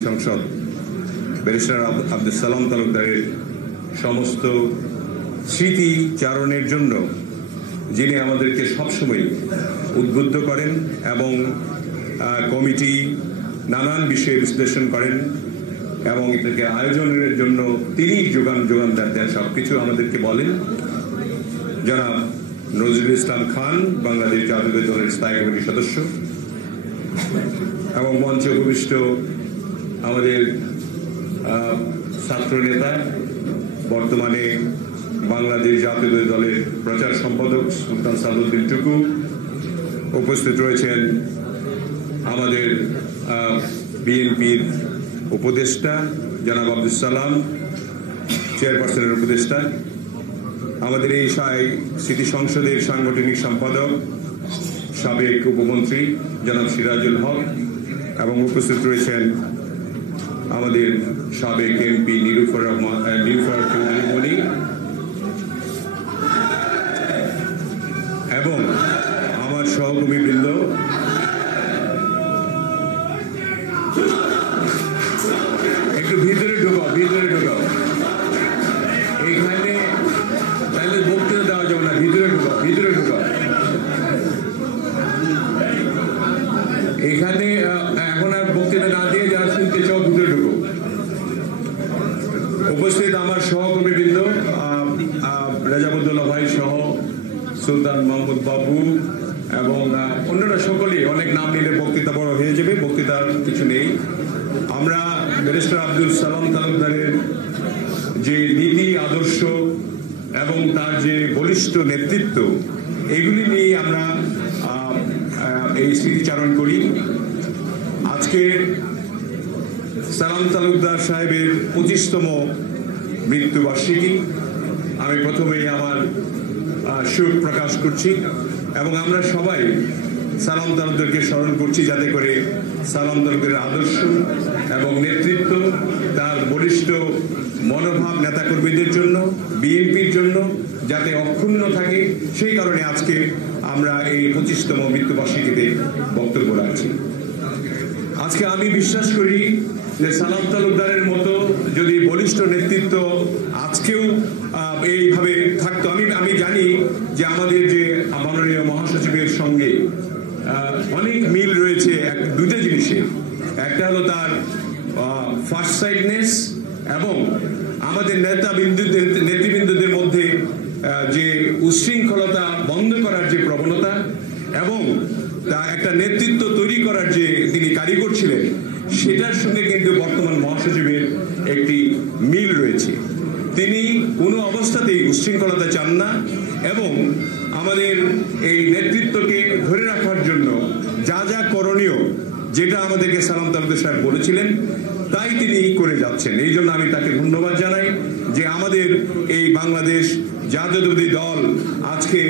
সংসদ ব্যারিস্টার আব্দুল সালাম তালুকদারের সমস্ত স্মৃতি চারণের জন্য যিনি আমাদেরকে সবসময় উদ্বুদ্ধ করেন এবং কমিটি নানান বিষয়ে বিশ্লেষণ করেন এবং এটাকে আয়োজনের জন্য তিনি যোগান দেন সবকিছু আমাদেরকে বলেন। জনাব নজরুল ইসলাম খান, বাংলাদেশ জাতীয় দলের স্থায়ী কমিটির সদস্য, এবং মঞ্চে উপবিষ্ট আমাদের ছাত্র নেতা, বর্তমানে বাংলাদেশ জাতীয় দলের প্রচার সম্পাদক সুলতান সাদউদ্দিন টুকু, উপস্থিত রয়েছেন আমাদের বিএনপির উপদেষ্টা জনাব আব্দুল সালাম, চেয়ারপারসনের উপদেষ্টা, আমাদের এই স্মৃতি সংসদের সাংগঠনিক সম্পাদক সাবেক উপমন্ত্রী জনাব সিরাজুল হক, এবং উপস্থিত রয়েছেন আমাদের সাবেক এমপি নীলুফার চৌধুরী মনি, এবং আমার সহকর্মীবৃন্দ, একটু ভিতরে ঢোকাও এইখানে, তাহলে বক্তৃতা দেওয়া যাবে না, ভিতরে ঢোকাও এখানে। এখন আর বক্তৃতা না দিয়ে যারা শুনতে চাও ভিতরে ঢুকো। উপস্থিত আমার সহকর্মীবৃন্দ, রেজাবুদ্দৌলা ভাই সহ সুলতান মাহমুদ বাবু এবং অন্যরা সকলেই, অনেক নাম নিলে বক্তৃতা বড় হয়ে যাবে, বক্তৃতার কিছু নেই। আমরা ব্যারিস্টার আব্দুল সালাম তালুকদারের যে নীতি আদর্শ এবং তার যে বলিষ্ঠ নেতৃত্ব, এগুলি নিয়ে আমরা এই স্মৃতিচারণ করি। আজকে সালাম তালুকদার সাহেবের 25তম মৃত্যুবার্ষিকী। আমি প্রথমেই আমার শোক প্রকাশ করছি এবং আমরা সবাই সালাম তালুকদারকে স্মরণ করছি, যাতে করে সালাম তালুকদারের আদর্শ এবং নেতৃত্ব, তার বলিষ্ঠ মনোভাব নেতাকর্মীদের জন্য, বিএনপির জন্য যাতে অক্ষুণ্ণ থাকে, সেই কারণে আজকে আমরা এই 25তম মৃত্যুবার্ষিকীতে বক্তব্য রাখছি। আজকে আমি বিশ্বাস করি যে সালাম তালুকদারের মতো যদি বলিষ্ঠ নেতৃত্ব আজকেও এইভাবে থাকতো, আমি জানি যে আমাদের যে মাননীয় মহাসচিবের সঙ্গে অনেক মিল রয়েছে দুটো জিনিসে। একটা হলো তার ফার্স্ট সাইডনেস এবং আমাদের নেতৃবৃন্দদের মধ্যে যে উচ্ছৃঙ্খলতা বন্ধ করার যে প্রবণতা এবং তা একটা নেতৃত্ব তৈরি করার যে তিনি কারিগর ছিলেন, সেটার সঙ্গে কিন্তু বর্তমান মহাসচিবের একটি মিল রয়েছে। তিনি কোনো অবস্থাতেই উচ্ছৃঙ্খলতা চান না এবং আমাদের এই নেতৃত্বকে ধরে রাখার জন্য যা করণীয়, যেটা আমাদেরকে সালাম তালুকদার সাহেব বলেছিলেন, তাই তিনি করে যাচ্ছেন। এই জন্য আমি তাকে ধন্যবাদ জানাই যে আমাদের এই বাংলাদেশ জাতীয়তাবাদী দল আজকে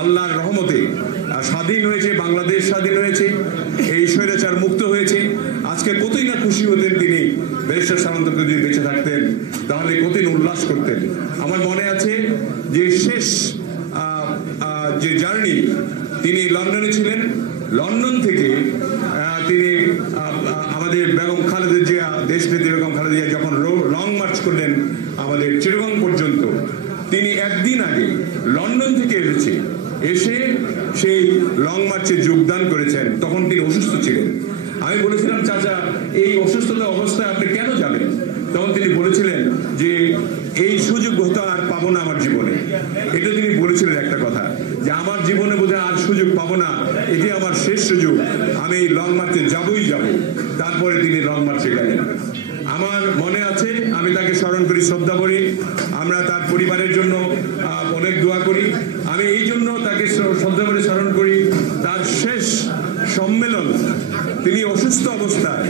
আল্লাহর রহমতে স্বাধীন হয়েছে, বাংলাদেশ স্বাধীন হয়েছে, এই স্বৈরাচার মুক্ত হয়েছে। আজকে কতই না খুশি হতেন তিনি, ব্যারিস্টার সালাম তালুকদার যদি বেঁচে থাকতেন তাহলে কতই না উল্লাস করতেন। আমার মনে আছে যে শেষ যে জার্নি, তিনি লন্ডনে ছিলেন, লন্ডন থেকে তিনি আমাদের বেগম খালেদা জিয়া, দেশনেত্রী বেগম খালেদা জিয়া যখন লং মার্চ করলেন আমাদের চিটাগং পর্যন্ত, তিনি একদিন আগে লন্ডন থেকে এসে সেই লং মার্চে যোগদান করেছেন। তখন তিনি অসুস্থ ছিলেন। আমি বলেছিলাম, চাচা এই অসুস্থতা অবস্থায় আপনি কেন যাবেন? তখন তিনি বলেছিলেন যে এই সুযোগ হয়তো আর পাবো না আমার জীবনে। এটা তিনি বলেছিলেন একটা কথা, যে আমার জীবনে বোধহয় আর সুযোগ পাবো না, এটি আমার শেষ সুযোগ, আমি এই লং মার্চে যাবই যাব। তারপরে তিনি লং মার্চে গেলেন। আমার মনে আছে, আমি তাকে স্মরণ করি, শ্রদ্ধা করি, আমরা তার পরিবারের জন্য অনেক দোয়া করি। আমি এই জন্য তাকে শ্রদ্ধা করে স্মরণ করি, তার শেষ সম্মেলন তিনি অসুস্থ অবস্থায়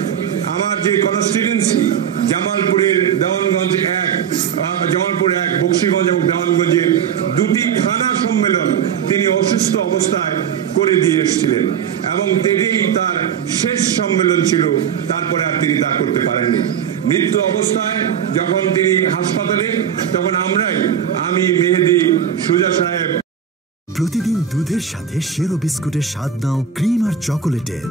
আমার যে কনস্টিটুয়েন্সি জামালপুরের দেওয়ানগঞ্জ জামালপুর 1, বক্সিগঞ্জ এবং দেওয়ানগঞ্জে দুটি খানা সম্মেলন তিনি অসুস্থ অবস্থায় করে দিয়ে এসেছিলেন এবং এটাই তার শেষ সম্মেলন ছিল। তারপরে আর তিনি তা করতে পারেননি। মৃত্যু অবস্থায় যখন তিনি হাসপাতালে, তখন আমি মেহেদি, সুজা সাহেব। প্রতিদিন দুধের সাথে শেরো বিস্কুটের স্বাদ নাও ক্রিম আর চকোলেটের।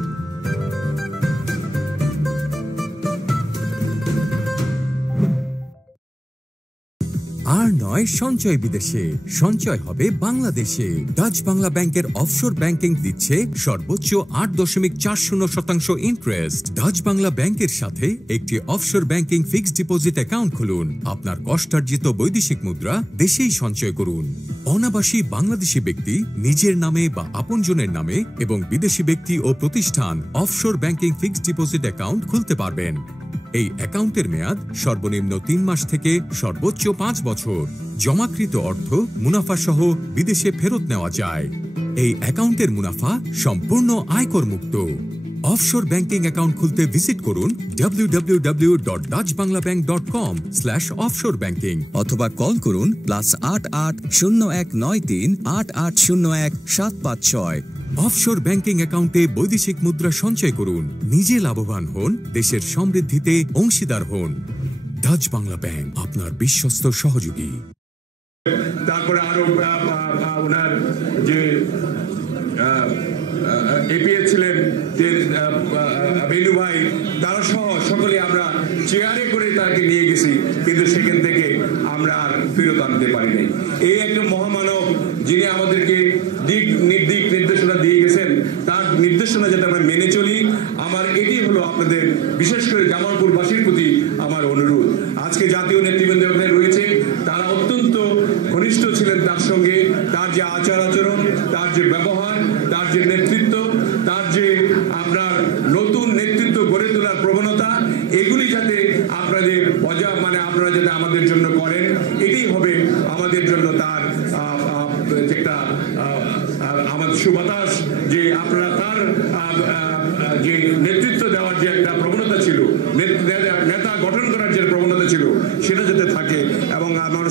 আর নয় সঞ্চয় বিদেশে, সঞ্চয় হবে বাংলাদেশে। ডাচ বাংলা ব্যাংকের অফশোর ব্যাংকিং দিচ্ছে সর্বোচ্চ 8.40% ইন্টারেস্ট। ডাচ বাংলা ব্যাংকের সাথে একটি offshore banking fixed deposit account খুলুন। আপনার কষ্টার্জিত বৈদেশিক মুদ্রা দেশেই সঞ্চয় করুন। অনাবাসী বাংলাদেশি ব্যক্তি নিজের নামে বা আপনজনের নামে এবং বিদেশি ব্যক্তি ও প্রতিষ্ঠান offshore banking fixed deposit account খুলতে পারবেন। এই অ্যাকাউন্টের মেয়াদ সর্বনিম্ন 3 মাস থেকে সর্বোচ্চ 5 বছর। জমাকৃত অর্থ মুনাফা সহ বিদেশে ফেরত নেওয়া যায়। এই অ্যাকাউন্টের মুনাফা সম্পূর্ণ আয়কর মুক্ত। অফশোর ব্যাংকিং অ্যাকাউন্ট খুলতে ভিজিট করুন www.dutchbanglabank.com/offshore banking অথবা কল করুন +88 0193 8801 756। অফশোর ব্যাংকিং অ্যাকাউন্টে বৈদেশিক মুদ্রা সঞ্চয় করুন, নিজে লাভবান হন, দেশের সমৃদ্ধিতে অংশীদার হন। ডাচ বাংলা ব্যাংক, আপনার বিশ্বস্ত সহযোগী। তারপরে আরো ওনার যে এপিএ ছিলেন যে বেলু ভাই, তারা সহ সকলে আমরা চেয়ারে করে তাকে নিয়ে গেছি, কিন্তু সেখান থেকে আমরা আর ফেরত আনতে পারি নাই। এই একটা মহামানব যিনি আমাদেরকে দিক নির্দেশনা দিয়ে গেছেন, তার নির্দেশনা যাতে আমরা মেনে চলি। আমার এটি হলো আপনাদের, বিশেষ করে জামালপুরবাসীর প্রতি আমার অনুরোধ। আজকে জাতীয় নেতৃবৃন্দ এখানে রয়েছে, তারা অত্যন্ত ঘনিষ্ঠ ছিলেন তার সঙ্গে। তার যে আচার আচরণ, তার যে ব্যবহার, তার যে নেতৃত্ব, তার যে আপনার নতুন নেতৃত্ব গড়ে তোলার প্রবণতা, এগুলি যাতে আপনাদের আপনারা যাতে আমাদের জন্য করেন, এটাই হবে আমাদের জন্য তার একটা আমাদের সুবাতাস। যে আপনারা তার যে নেতৃত্ব দেওয়ার যে একটা প্রবণতা ছিল, নেতা গঠন করার যে প্রবণতা ছিল, সেটা যাতে থাকে এবং আমরা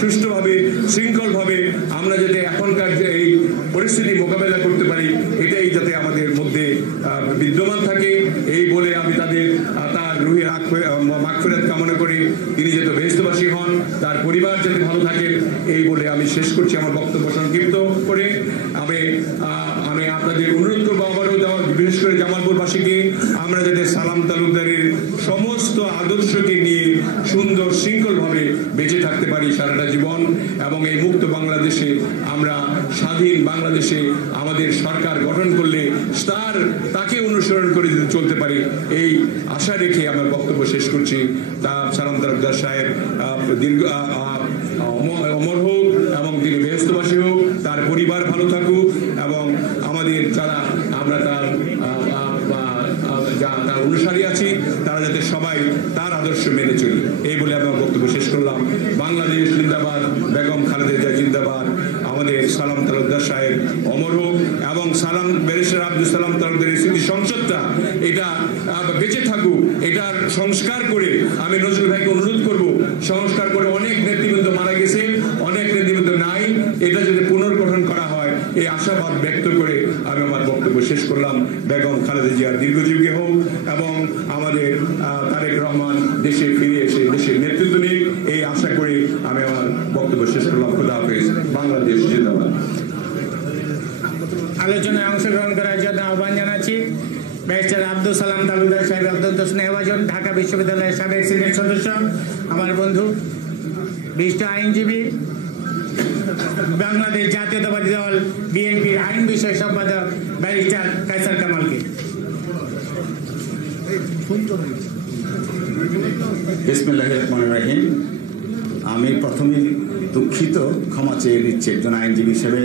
সুষ্ঠুভাবে শৃঙ্খলভাবে আমরা যাতে এখনকার যে এই পরিস্থিতি মোকাবেলা করতে পারি, এটাই যাতে আমাদের মধ্যে বিদ্যমান থাকে। এই বলে আমি তার রুহের মাগফিরাত কামনা করি। তিনি যাতে বেহেশতবাসী হন, তার পরিবার যাতে ভালো থাকে, এই বলে আমি শেষ করছি আমার বক্তব্য সংক্ষিপ্ত করে। আমি আপনাদের অনুরোধ করবো আবারও, বিশেষ করে জামালপুরবাসীকে, আমরা যাতে সালাম তালুকদারের সমস্ত আদর্শকে নিয়ে সুন্দর শৃঙ্খলভাবে বেঁচে থাকতে পারি সারাটা জীবন, এবং এই মুক্ত বাংলাদেশে আমরা স্বাধীন বাংলাদেশে আমাদের সরকার গঠন করলে তাকে অনুসরণ করে চলতে পারি, এই আশা রেখে আমার বক্তব্য শেষ করছি। সালাম তালুকদার সাহেব অমর হোক এবং তিনি বেহেশতবাসী হোক, তার পরিবার ভালো থাকুক, এবং আমাদের যারা আমরা তার অনুসারী আছি, তারা যাতে সবাই তার আদর্শ মেনে চলি, এই বলে আমি বক্তব্য শেষ করলাম। বাংলাদেশ জিন্দাবাদ, বেগম খালেদা জিয়া জিন্দাবাদ, আমাদের সালাম তালুকদার সাহেব অমর হোক, এবং ব্যারিস্টার আব্দুল সালাম তালুকদারের স্মৃতি সংসদটা এটা বেঁচে থাকুক। এটার সংস্কার করে আমি নজরুল ভাইকে অনুরোধ করব, সংস্কার করে অনেক নেতৃবৃন্দ মারা গেছে, অনেক নেতৃবৃন্দ নাই, এটা যদি পুনর্গঠন করা হয়, এই আশাবাদ ব্যক্ত করে আমি আমার বক্তব্য শেষ করলাম। বেগম খালেদা জিয়া দীর্ঘজীবী হোক এবং আমাদের তারেক রহমান দেশে ফিরে এসে দেশের নেতৃত্ব নিক, এই আশা করে আমি আমার বক্তব্য শেষ করলাম। খোদা হাফেজ। বাংলাদেশ জিন্দাবাদ। আলোচনায় অংশগ্রহণ করার জন্য আহ্বান জানাচ্ছি ব্যারিস্টার আব্দুল সালাম তালুকদার সাহেব, অত্যন্ত স্নেহভাজন, ঢাকা বিশ্ববিদ্যালয়ের সাবেক সিনেট সদস্য, আমার বন্ধু, বিশিষ্ট আইনজীবী, বাংলাদেশ জাতীয়তাবাদী দল বিএনপির আইন বিষয় সম্পাদক ব্যারিস্টার কায়সার কামালকে। বিসমিল্লাহির রহমানির রহিম। আমি প্রথমে দুঃখিত, ক্ষমা চেয়ে নিচ্ছি। একজন আইনজীবী হিসেবে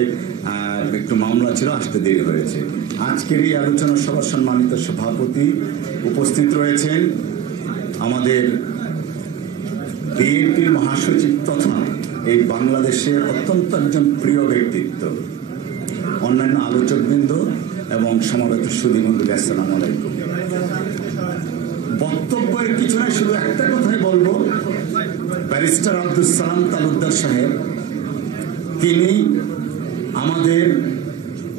একটু মামলা ছিল, আসতে দেরি হয়েছে। আজকের এই আলোচনা সভার সম্মানিত সভাপতি উপস্থিত রয়েছেন, আমাদের বিএনপির মহাসচিব তথা এই বাংলাদেশের অত্যন্ত একজন প্রিয় ব্যক্তিত্ব, অন্যান্য আলোচকবৃন্দ এবং সমাবেত সুধীমণ্ডলী, আসসালামু আলাইকুম। বক্তব্যের কিছু নয়, শুধু একটা কথাই বলবো। ব্যারিস্টার আব্দুল সালাম তালুকদার সাহেব, তিনি আমাদের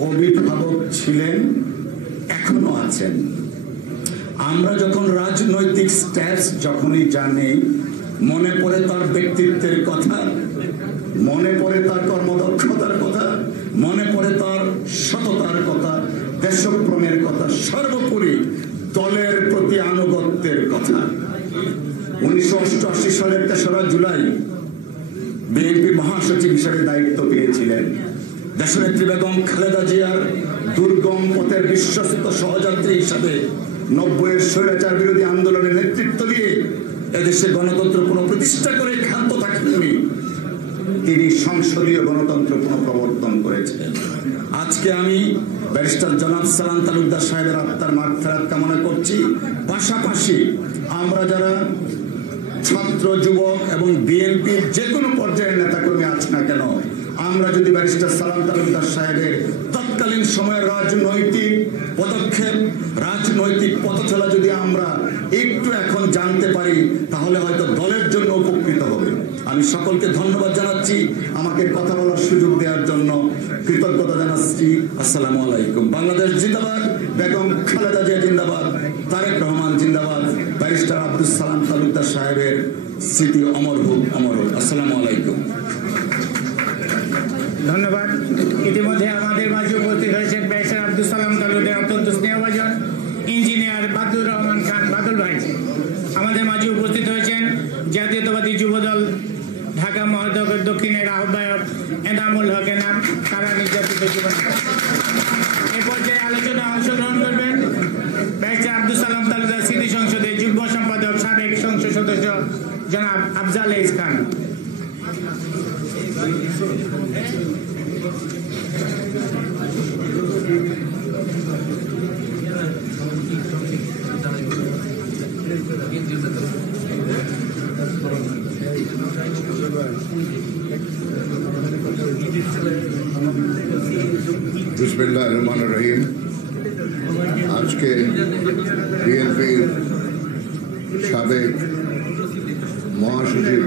অভিভাবক ছিলেন, এখনো আছেন। আমরা যখন রাজনৈতিক স্ট্যাটস যখনই জানি, মনে পড়ে তার ব্যক্তিত্বের কথা, মনে পড়ে তার কর্মদক্ষতার কথা, মনে পড়ে তার সততার কথা, দেশপ্রেমের কথা, সর্বোপরি দলের প্রতি আনুগত্যের কথা। 1988 সালের 3রা জুলাই বিএনপি মহাসচিব হিসেবে দায়িত্ব পেয়েছিলেন। দেশনেত্রী বেগম খালেদা জিয়ার দুর্গম পথের বিশ্বস্ত সহযাত্রী হিসাবে 90-এর স্বৈরাচার বিরোধী আন্দোলনের নেতৃত্ব দিয়ে এদেশে গণতন্ত্র পুনঃপ্রতিষ্ঠা করে ক্ষান্ত থাকেননি, তিনি সংসদীয় গণতন্ত্র পুনঃপ্রবর্তন করেছিলেন। আজকে আমি ব্যারিস্টার জনাব সালাম তালুকদার সাহেবের আত্মার মাগফিরাত কামনা করছি। পাশাপাশি আমরা যারা ছাত্র, যুবক এবং বিএনপির যে কোনো পর্যায়ের নেতাকর্মী আছি না কেন, আমরা যদি ব্যারিস্টার সালাম তালুকদার সাহেবের তৎকালীন সময়ের রাজনৈতিক পদক্ষেপ, রাজনৈতিক পথচলা যদি আমরা একটু এখন জানতে পারি, তাহলে হয়তো দলের জন্য উপকৃত হবে। আমি সকলকে ধন্যবাদ জানাচ্ছি আমাকে কথা বলার সুযোগ দেওয়ার জন্য, কৃতজ্ঞতা জানাচ্ছি। আসসালামু আলাইকুম। বাংলাদেশ জিন্দাবাদ, বেগম খালেদা জিয়া জিন্দাবাদ, তারেক রহমান জিন্দাবাদ, ব্যারিস্টার আব্দুল সালাম তালুকদার সাহেবের স্মৃতি অমর হোক, অমর হোক। আসসালামু আলাইকুম। ধন্যবাদ। ইতিমধ্যে আমাদের মাঝে উপস্থিত হয়েছেন ব্যারিস্টার আব্দুল সালাম তালুকদার অত্যন্ত স্নেহভাজন ইঞ্জিনিয়ার বাদুর রহমান খান বাদল ভাই। আমাদের মাঝে উপস্থিত হয়েছেন জাতীয়তাবাদী যুবদল ঢাকা মহানগর দক্ষিণের আহ্বায়ক এনামুল হক এনাম, কারা নির্যাতিত জীবন। এ পর্যায়ে আলোচনায় অংশগ্রহণ করবেন ব্যারিস্টার আব্দুল সালাম তালুকদার স্মৃতি সংসদের যুগ্ম সম্পাদক সাবেক সংসদ সদস্য জনাব আফজাল খান। বিসমিল্লাহির রহমানির রহিম। আজকে বিএনপির সাবেক মহাসচিব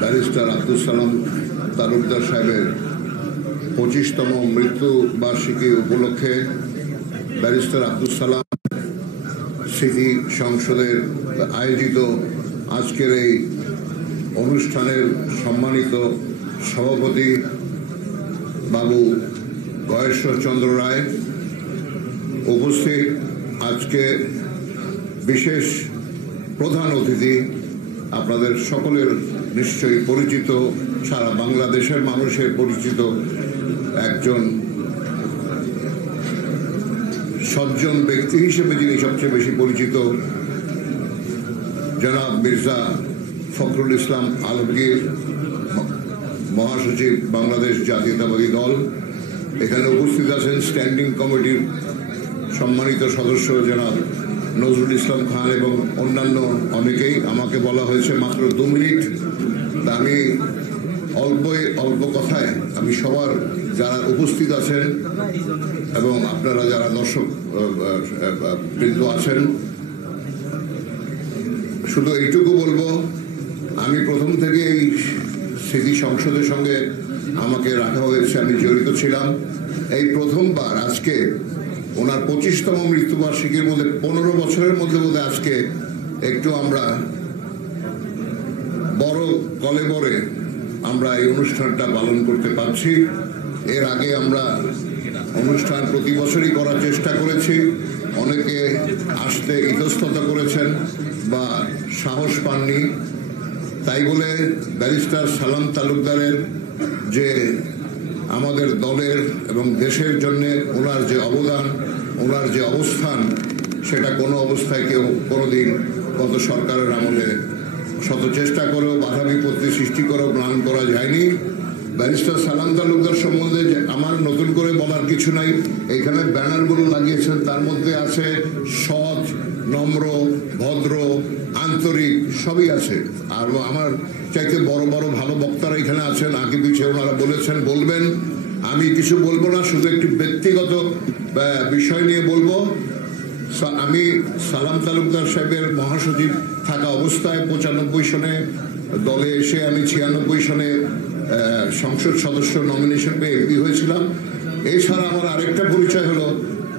ব্যারিস্টার আব্দুল সালাম তালুকদার সাহেবের 25তম মৃত্যুবার্ষিকী উপলক্ষে ব্যারিস্টার আব্দুল সালাম স্মৃতি সংসদের আয়োজিত আজকের এই অনুষ্ঠানের সম্মানিত সভাপতি বাবু গয়েশ্বর চন্দ্র রায়, উপস্থিত আজকে বিশেষ প্রধান অতিথি, আপনাদের সকলের নিশ্চয়ই পরিচিত, সারা বাংলাদেশের মানুষের পরিচিত একজন সজ্জন ব্যক্তি হিসেবে যিনি সবচেয়ে বেশি পরিচিত, জনাব মির্জা ফখরুল ইসলাম আলমগীর, মহাসচিব বাংলাদেশ জাতীয়তাবাদী দল। এখানে উপস্থিত আছেন স্ট্যান্ডিং কমিটির সম্মানিত সদস্য জনাব নজরুল ইসলাম খান এবং অন্যান্য অনেকেই। আমাকে বলা হয়েছে মাত্র 2 মিনিট, তা আমি অল্প কথায় আমি সবার যারা উপস্থিত আছেন এবং আপনারা যারা দর্শক বৃন্দ আছেন, শুধু এইটুকু বলবো, আমি প্রথম থেকে এই স্মৃতি সংসদের সঙ্গে আমাকে রাখা হয়েছে, আমি জড়িত ছিলাম। এই প্রথমবার আজকে ওনার 25তম মৃত্যুবার্ষিকীর মধ্যে 15 বছরের মধ্যে বোধহয় আজকে একটু আমরা বড় কলেবরে আমরা এই অনুষ্ঠানটা পালন করতে পারছি। এর আগে আমরা অনুষ্ঠান প্রতি বছরই করার চেষ্টা করেছি, অনেকে আসতে ইতস্তত করেছেন বা সাহস পাননি। তাই বলে ব্যারিস্টার সালাম তালুকদারের যে আমাদের দলের এবং দেশের জন্যে ওনার যে অবদান, ওনার যে অবস্থান, সেটা কোনো অবস্থায় কেউ কোনোদিন গত সরকারের আমলে শত চেষ্টা করেও বাধা বিপত্তি সৃষ্টি করেও ম্লান করা যায়নি। ব্যারিস্টার সালাম তালুকদার সম্বন্ধে আমার নতুন করে বলার কিছু নাই। এখানে ব্যানারগুলো লাগিয়েছেন, তার মধ্যে আছে সৎ, নম্র, ভদ্র, আন্তরিক, সবই আছে। আর আমার চাইতে বড় বড় ভালো বক্তারা এখানে আছেন, আগে পিছিয়ে ওনারা বলেছেন, বলবেন। আমি কিছু বলবো না, শুধু একটি ব্যক্তিগত বিষয় নিয়ে বলবো। আমি সালাম তালুকদার সাহেবের মহাসচিব থাকা অবস্থায় 95 সনে দলে এসে আমি 96 সনে সংসদ সদস্য নমিনেশন পেয়ে এমপি হয়েছিলাম। এছাড়া আমার আরেকটা পরিচয় হলো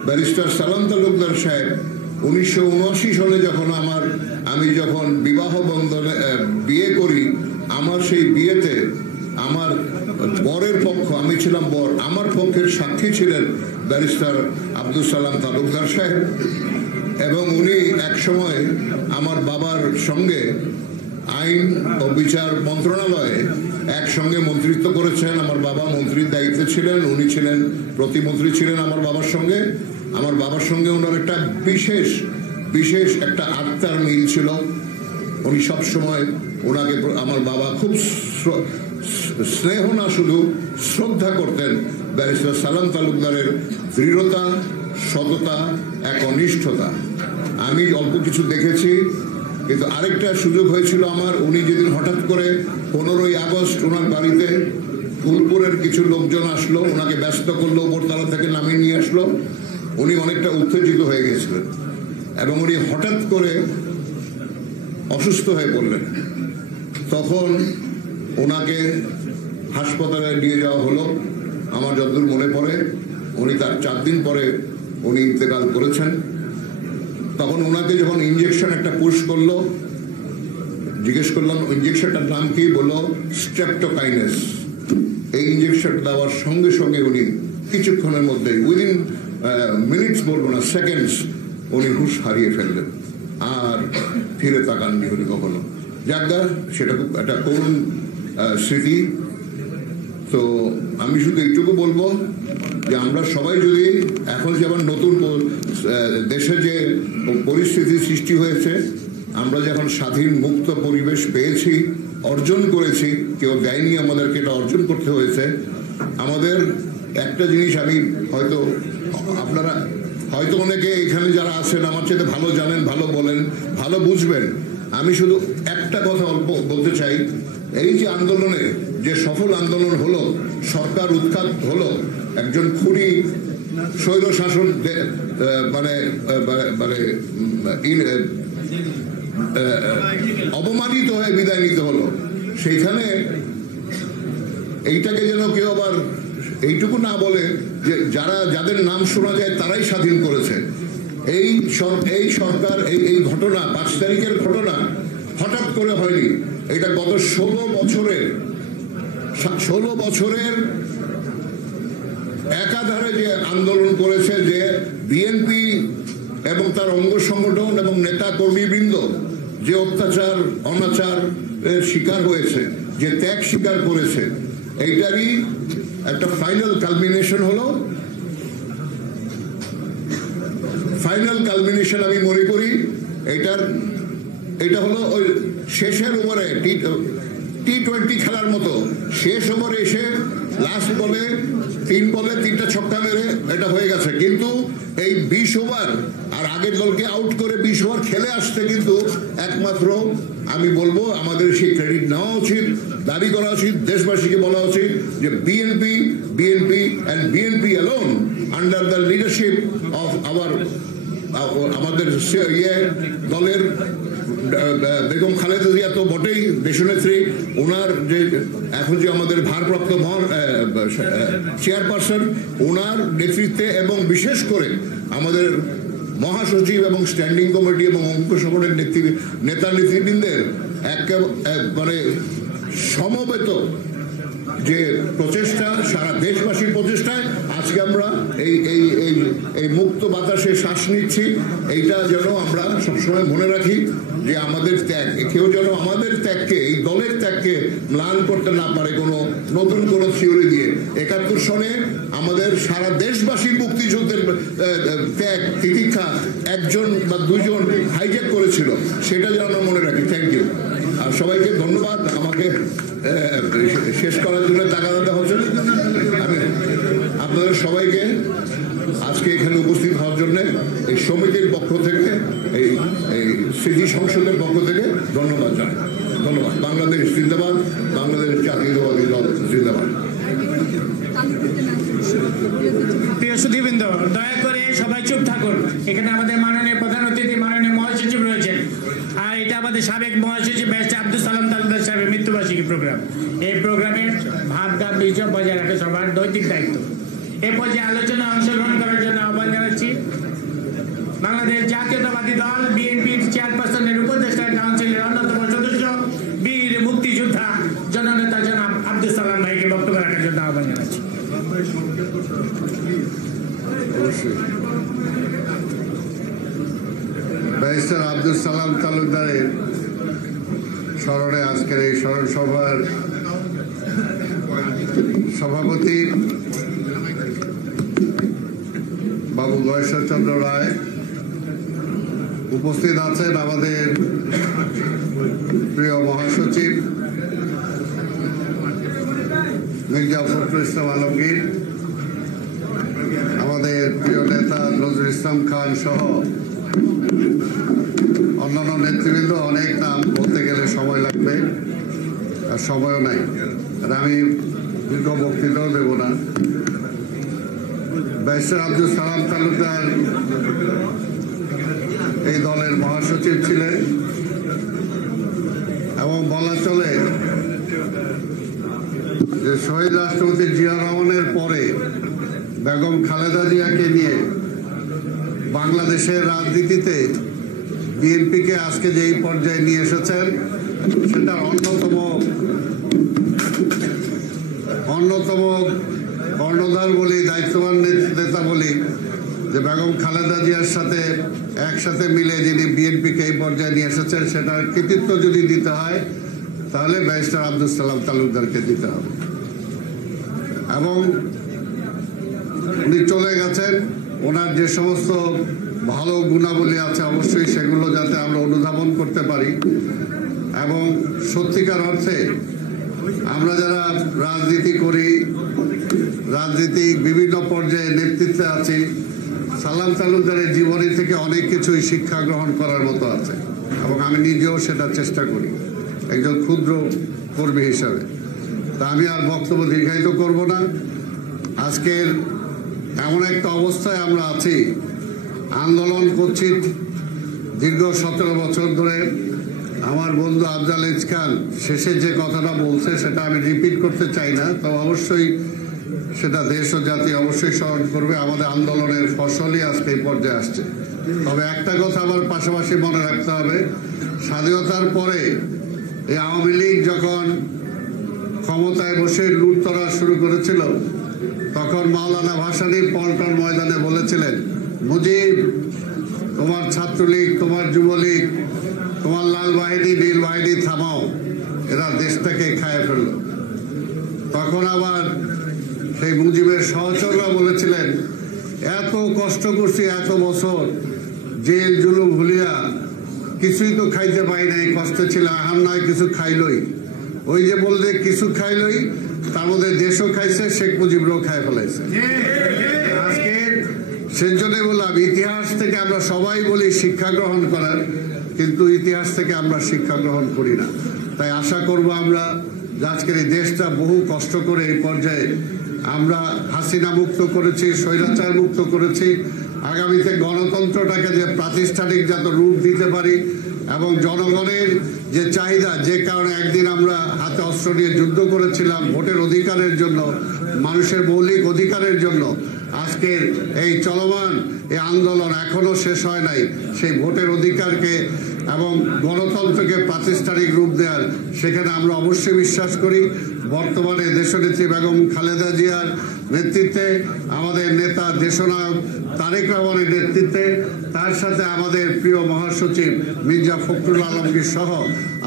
ব্যারিস্টার সালাম তালুকদার সাহেব 1979 সনে যখন আমি যখন বিবাহ বন্ধনে বিয়ে করি, আমার সেই বিয়েতে আমার বরের পক্ষ, আমি ছিলাম বর, আমার পক্ষের সাক্ষী ছিলেন ব্যারিস্টার আব্দুল সালাম তালুকদার সাহেব। এবং উনি এক সময় আমার বাবার সঙ্গে আইন ও বিচার মন্ত্রণালয়ে একসঙ্গে মন্ত্রিত্ব করেছেন। আমার বাবা মন্ত্রীর দায়িত্বে ছিলেন, উনি ছিলেন প্রতিমন্ত্রী ছিলেন আমার বাবার সঙ্গে। আমার বাবার সঙ্গে ওনার একটা বিশেষ একটা আত্মার মিল ছিল। উনি সবসময় ওনাকে, আমার বাবা খুব স্নেহ না শুধু শ্রদ্ধা করতেন ব্যারিস্টার সালাম তালুকদারের দৃঢ়তা, সততা, একনিষ্ঠতা। আমি অল্প কিছু দেখেছি, কিন্তু আরেকটা সুযোগ হয়েছিল আমার। উনি যেদিন হঠাৎ করে 15ই আগস্ট ওনার বাড়িতে ফুলপুরের কিছু লোকজন আসলো, ওনাকে ব্যস্ত করলো, উপরতলা থেকে নামিয়ে নিয়ে আসলো। উনি অনেকটা উত্তেজিত হয়ে গেছিলেন এবং উনি হঠাৎ করে অসুস্থ হয়ে পড়লেন। তখন ওনাকে হাসপাতালে নিয়ে যাওয়া হলো। আমার যতদূর মনে পড়ে উনি তার 4 দিন পরে উনি ইন্তেকাল করেছেন। তখন ওনাকে যখন ইঞ্জেকশন একটা পুশ করলো, জিজ্ঞেস করলাম ইঞ্জেকশনটার নাম কি, বললো স্ট্রেপ্টোকাইনেস। এই ইঞ্জেকশন দেওয়ার সঙ্গে সঙ্গে উনি কিছুক্ষণের মধ্যে, উইদিন মিনিটস বলবো না, সেকেন্ডস, উনি হুঁশ হারিয়ে ফেললেন আর ফিরে তাকাননি উনি কখনো। যাজ্ঞা, সেটা খুব একটা করুণ স্মৃতি। তো আমি শুধু এইটুকু বলবো যে আমরা সবাই যদি এখন যেমন নতুন দেশে যে পরিস্থিতি সৃষ্টি হয়েছে, আমরা যখন স্বাধীন মুক্ত পরিবেশ পেয়েছি, অর্জন করেছি, কেউ দেয়নি আমাদেরকে, এটা অর্জন করতে হয়েছে। আমাদের একটা জিনিস আমি হয়তো, আপনারা হয়তো অনেকে এখানে যারা আছেন আমার চেয়ে ভালো জানেন, ভালো বলেন, ভালো বুঝবেন। আমি শুধু একটা কথা অল্প বলতে চাই। এই যে আন্দোলনে, যে সফল আন্দোলন হলো, সরকার উৎখাত হলো, একজন খুনি স্বৈর শাসন মানে অপমানিত হয়ে বিদায় নিতে হলো, সেইখানে এইটাকে যেন কেউ আবার এইটুকু না বলে যে যাদের নাম শোনা যায় তারাই স্বাধীন করেছে। এই সরকার, এই ঘটনা 5 তারিখের ঘটনা হঠাৎ করে হয়নি। এটা গত 16 বছরের একাধারে যে আন্দোলন করেছে, যে বিএনপি এবং তার অঙ্গ সংগঠন এবং নেতা কর্মীবৃন্দ যে অত্যাচার অনাচার শিকার হয়েছে, যে ত্যাগ স্বীকার করেছে, এইটারই একটা ফাইনাল কালমিনেশন হলো। ফাইনাল কালমিনেশন আমি মনে করি এটা হলো ওই শেষের ওভারে, টি20 খেলার মতো শেষ ওভারে এসে লাস্ট বলে 3 বলে 3টা ছক্কা মেরে এটা হয়ে গেছে। কিন্তু এই 20 ওভার আর আগের দলকে আউট করে 20 ওভার খেলে আসতে কিন্তু একমাত্র আমি বলবো আমাদের সেই ক্রেডিট নেওয়া উচিত, দাবি করা উচিত, দেশবাসীকে বলা উচিত যে BNP and BNP alone under the leadership of আমাদের দলের বেগম খালেদা জিয়া তো বটেই দেশনেত্রী, ওনার যে এখন যে আমাদের ভারপ্রাপ্ত চেয়ারপারসন, ওনার নেতৃত্বে এবং বিশেষ করে আমাদের মহাসচিব এবং স্ট্যান্ডিং কমিটি এবং অঙ্ক সংগঠনের নেতা নেতৃবৃন্দের মানে সমবেত যে প্রচেষ্টা, সারা দেশবাসীর প্রচেষ্টায় আজকে আমরা এই মুক্ত বাতাসে শ্বাস নিচ্ছি। এইটা যেন আমরা সবসময় মনে রাখি যে আমাদের ত্যাগ, কেউ যেন আমাদের ত্যাগকে, এই দলের ত্যাগকে ম্লান করতে না পারে কোনো নতুন কোনো থিওরি দিয়ে। 71 সনে আমাদের সারা দেশবাসীর মুক্তিযুদ্ধের ত্যাগ তিতিক্ষা একজন বা দুজন হাইজ্যাক করেছিল, সেটা যেন আমরা মনে রাখি। Thank you. আর সবাইকে ধন্যবাদ আমাকে শেষ করার জন্য টাকা দেওয়া হচ্ছে। আমি আপনাদের সবাইকে আজকে এখানে উপস্থিত হওয়ার জন্য এই সমিতির পক্ষ থেকে, এই স্মৃতি সংসদের পক্ষ থেকে ধন্যবাদ জানাই। ধন্যবাদ। বাংলাদেশ জিন্দাবাদ, বাংলাদেশ জাতীয়তাবাদী দল জিন্দাবাদ। প্রিয় সুধীবৃন্দ, দয়া করে সবাই চুপ থাকুন। এখানে আমাদের মাননীয় প্রধান অতিথি, মাননীয় মহাসচিব রয়েছেন, আর এটা আমাদের সাবেক মহাসচিব ব্যারিস্টার আব্দুল সালাম তালুকদার সাহেবের মৃত্যুবার্ষিকী প্রোগ্রাম। এই প্রোগ্রামের ভাব গাম্ভীর্য বজায় রাখা সবার নৈতিক দায়িত্ব। এ পর্যায়ে আলোচনায় অংশগ্রহণ করার জন্য আহ্বান জানাচ্ছি বাংলাদেশ জাতীয়তাবাদী দল বিএনপির চেয়ারপারসনের উপদেষ্টা কাউন্সিলের অন্যতম সদস্য, বীর মুক্তিযোদ্ধা জননেতা জনাব আব্দুল সালাম ভাইকে বক্তব্য রাখার জন্য আহ্বান জানাচ্ছি। ব্যারিস্টার আব্দুল সালাম তালুকদারের স্মরণে আজকের এই স্মরণ সভার সভাপতি বাবু গয়েশ্বরচন্দ্র রায়, উপস্থিত আছেন আমাদের প্রিয় মহাসচিব মির্জা ফখরুল ইসলাম আলমগীর, আমাদের প্রিয় নেতা নজরুল ইসলাম খান সহ অন্যান্য নেতৃবৃন্দ। অনেক নাম বলতে গেলে সময় লাগবে, আর সময়ও নাই, আর আমি দীর্ঘ বক্তৃতাও দেব না। ব্যারিস্টার আব্দুল সালাম তালুকদার এই দলের মহাসচিব ছিলেন এবং বলা চলে যে শহীদ রাষ্ট্রপতি জিয়া রহমানের পরে বেগম খালেদা জিয়াকে নিয়ে বাংলাদেশের রাজনীতিতে বিএনপিকে আজকে যে এই পর্যায়ে নিয়ে এসেছেন, সেটার অন্যতম কর্ণধার বলি, দায়িত্ববান নেতা বলি, যে বেগম খালেদা জিয়ার সাথে একসাথে মিলে যিনি বিএনপিকে এই পর্যায়ে নিয়ে এসেছেন, সেটার কৃতিত্ব যদি দিতে হয় তাহলে ব্যারিস্টার আব্দুল সালাম তালুকদারকে দিতে হবে। এবং উনি চলে গেছেন, ওনার যে সমস্ত ভালো গুণাবলী আছে অবশ্যই সেগুলো যাতে আমরা অনুধাবন করতে পারি এবং সত্যিকার অর্থে আমরা যারা রাজনীতি করি, রাজনীতিক বিভিন্ন পর্যায়ে নেতৃত্বে আছি, সালাম তালুকদারের জীবনী থেকে অনেক কিছুই শিক্ষা গ্রহণ করার মতো আছে এবং আমি নিজেও সেটা চেষ্টা করি একজন ক্ষুদ্র কর্মী হিসাবে। তা আমি আর বক্তব্য দীর্ঘায়িত করব না। আজকের এমন একটা অবস্থায় আমরা আছি, আন্দোলন করছি দীর্ঘ 17 বছর ধরে। আমার বন্ধু আফজাল খান শেষে যে কথাটা বলছে সেটা আমি রিপিট করতে চাই না, তো অবশ্যই সেটা দেশ ও জাতি অবশ্যই স্মরণ করবে। আমাদের আন্দোলনের ফসলই আজকে এই পর্যায়ে আসছে। তবে একটা কথা আবার পাশাপাশি মনে রাখতে হবে, স্বাধীনতার পরে এই আওয়ামী লীগ যখন ক্ষমতায় বসে লুটতরা শুরু করেছিল, তখন মাওলানা ভাসানী পল্টন ময়দানে বলেছিলেন, মুজিব, তোমার ছাত্রলীগ, তোমার যুবলীগ, তোমার লাল বাহিনী, নীল বাহিনী থামাও, এরা দেশটাকে খায় ফেলল। তখন আবার সেই মুজিবের সহচররা বলেছিলেন, এত কষ্ট করছি এত বছর, জেল জুলুম ভুলিয়া কিছুই তো খাইতে পাই নাই, কষ্ট ছিল, আহার নয় কিছু খাইলই। ওই যে বললে কিছু খাইলই, তার মধ্যে দেশও খাইছে, শেখ মুজিবরাও খাই ফেলাইছে। আজকে সেজন্য বললাম, ইতিহাস থেকে আমরা সবাই বলি শিক্ষা গ্রহণ করার, কিন্তু ইতিহাস থেকে আমরা শিক্ষা গ্রহণ করি না। তাই আশা করব আমরা আজকের এই দেশটা বহু কষ্ট করে এই পর্যায়ে আমরা হাসিনা মুক্ত করেছি, স্বৈরাচার মুক্ত করেছি। আগামীতে গণতন্ত্রটাকে যে প্রাতিষ্ঠানিক যত রূপ দিতে পারি এবং জনগণের যে চাহিদা, যে কারণে একদিন আমরা হাতে অস্ত্র নিয়ে যুদ্ধ করেছিলাম ভোটের অধিকারের জন্য, মানুষের মৌলিক অধিকারের জন্য, আজকের এই চলমান এই আন্দোলন এখনো শেষ হয় নাই। সেই ভোটের অধিকারকে এবং গণতন্ত্রকে প্রাতিষ্ঠানিক রূপ দেওয়ার, সেখানে আমরা অবশ্যই বিশ্বাস করি। বর্তমানে দেশনেত্রী বেগম খালেদা জিয়ার নেতৃত্বে, আমাদের নেতা দেশনায়ক তারেক রহমানের নেতৃত্বে, তার সাথে আমাদের প্রিয় মহাসচিব মির্জা ফখরুল আলমগীর সহ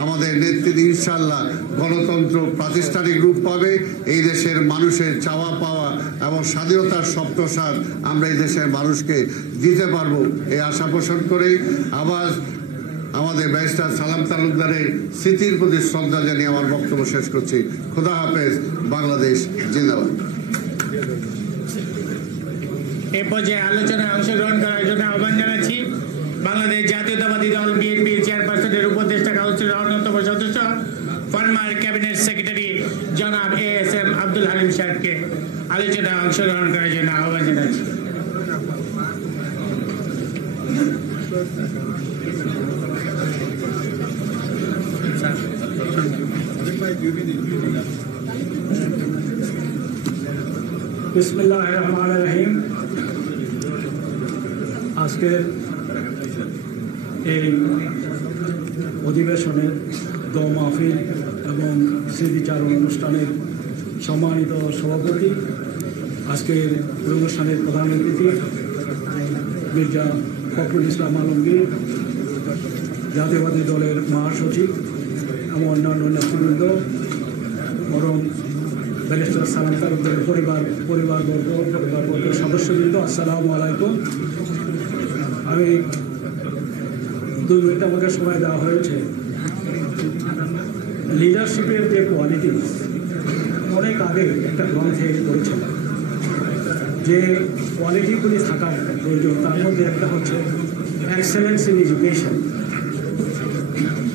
আমাদের নেতৃত্বে ইনশাল্লাহ গণতন্ত্র প্রাতিষ্ঠানিক রূপ পাবে। এই দেশের মানুষের চাওয়া পাওয়া এবং স্বাধীনতার সপ্তসার আমরা এই দেশের মানুষকে দিতে পারবো, এই আশা পোষণ করেই আবার আমাদের ব্যারিস্টার সালাম তালুকদারের স্মৃতির প্রতি শ্রদ্ধা জানিয়ে আমার বক্তব্য শেষ করছি। খোদা হাফেজ, বাংলাদেশ জিন্দাবাদ। এ পর্যায়ে আলোচনায় অংশগ্রহণ করার জন্য আহ্বান জানাচ্ছি বাংলাদেশ জাতীয়তাবাদী দল বিএনপি চেয়ারপারসনের উপদেষ্টা কাউন্সিলের অন্যতম সদস্য, ফরমার ক্যাবিনেট সেক্রেটারি জনাব ASM আব্দুল হালিম সাহেবকে আলোচনায় অংশগ্রহণ করার জন্য আহ্বান জানাচ্ছি। বিসমিল্লাহির রহমানির রহিম। আজকের এই অধিবেশনের দোয়া মাহফিল এবং স্মৃতিচারণ অনুষ্ঠানের সম্মানিত সভাপতি, আজকের অনুষ্ঠানের প্রধান অতিথি মির্জা ফখরুল ইসলাম আলমগীর, জাতীয়বাদী দলের মহাসচিব এবং অন্যান্য নেতৃবৃন্দ, বরং ব্যারিস্টার সালাম তালুকদারের পরিবারবর্গের সদস্যবৃন্দ, আসসালামু আলাইকুম। আমি 2 মিনিট আমাকে সময় দেওয়া হয়েছে। লিডারশিপের যে কোয়ালিটি অনেক আগে একটা গ্রন্থে করেছিলাম, যে কোয়ালিটিগুলি থাকার প্রয়োজন, তার মধ্যে একটা হচ্ছে এক্সেলেন্স ইন এডুকেশন।